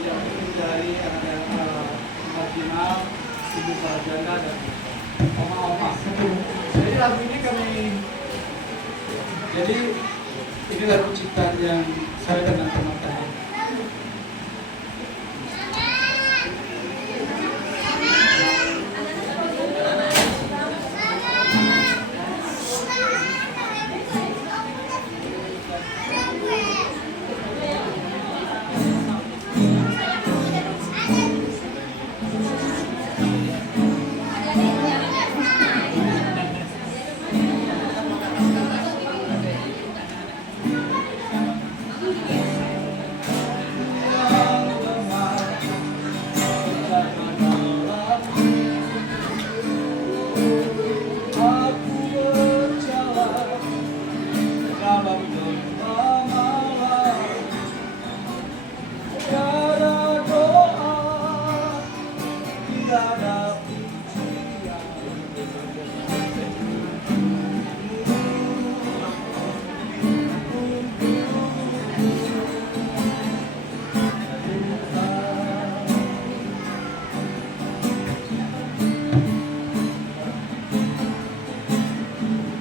yang dari anak-anak marginal, ibu sarjana dan oma-oma. Jadi lagu ini ini lagu ciptaan yang saya dengan teman-teman.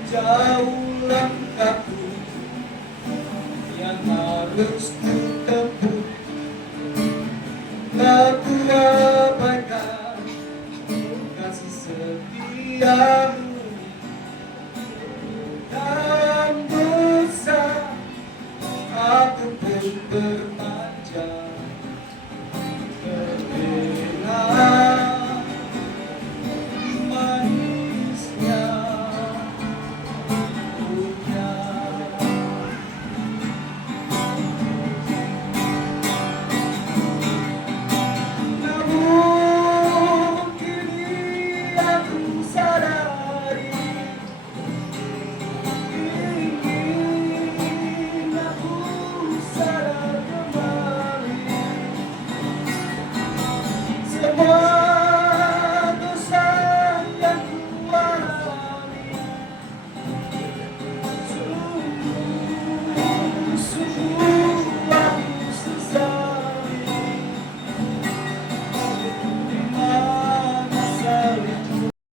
Jauh langkahku yang harus ku tempuh, tak ku abaikan kasih setiamu.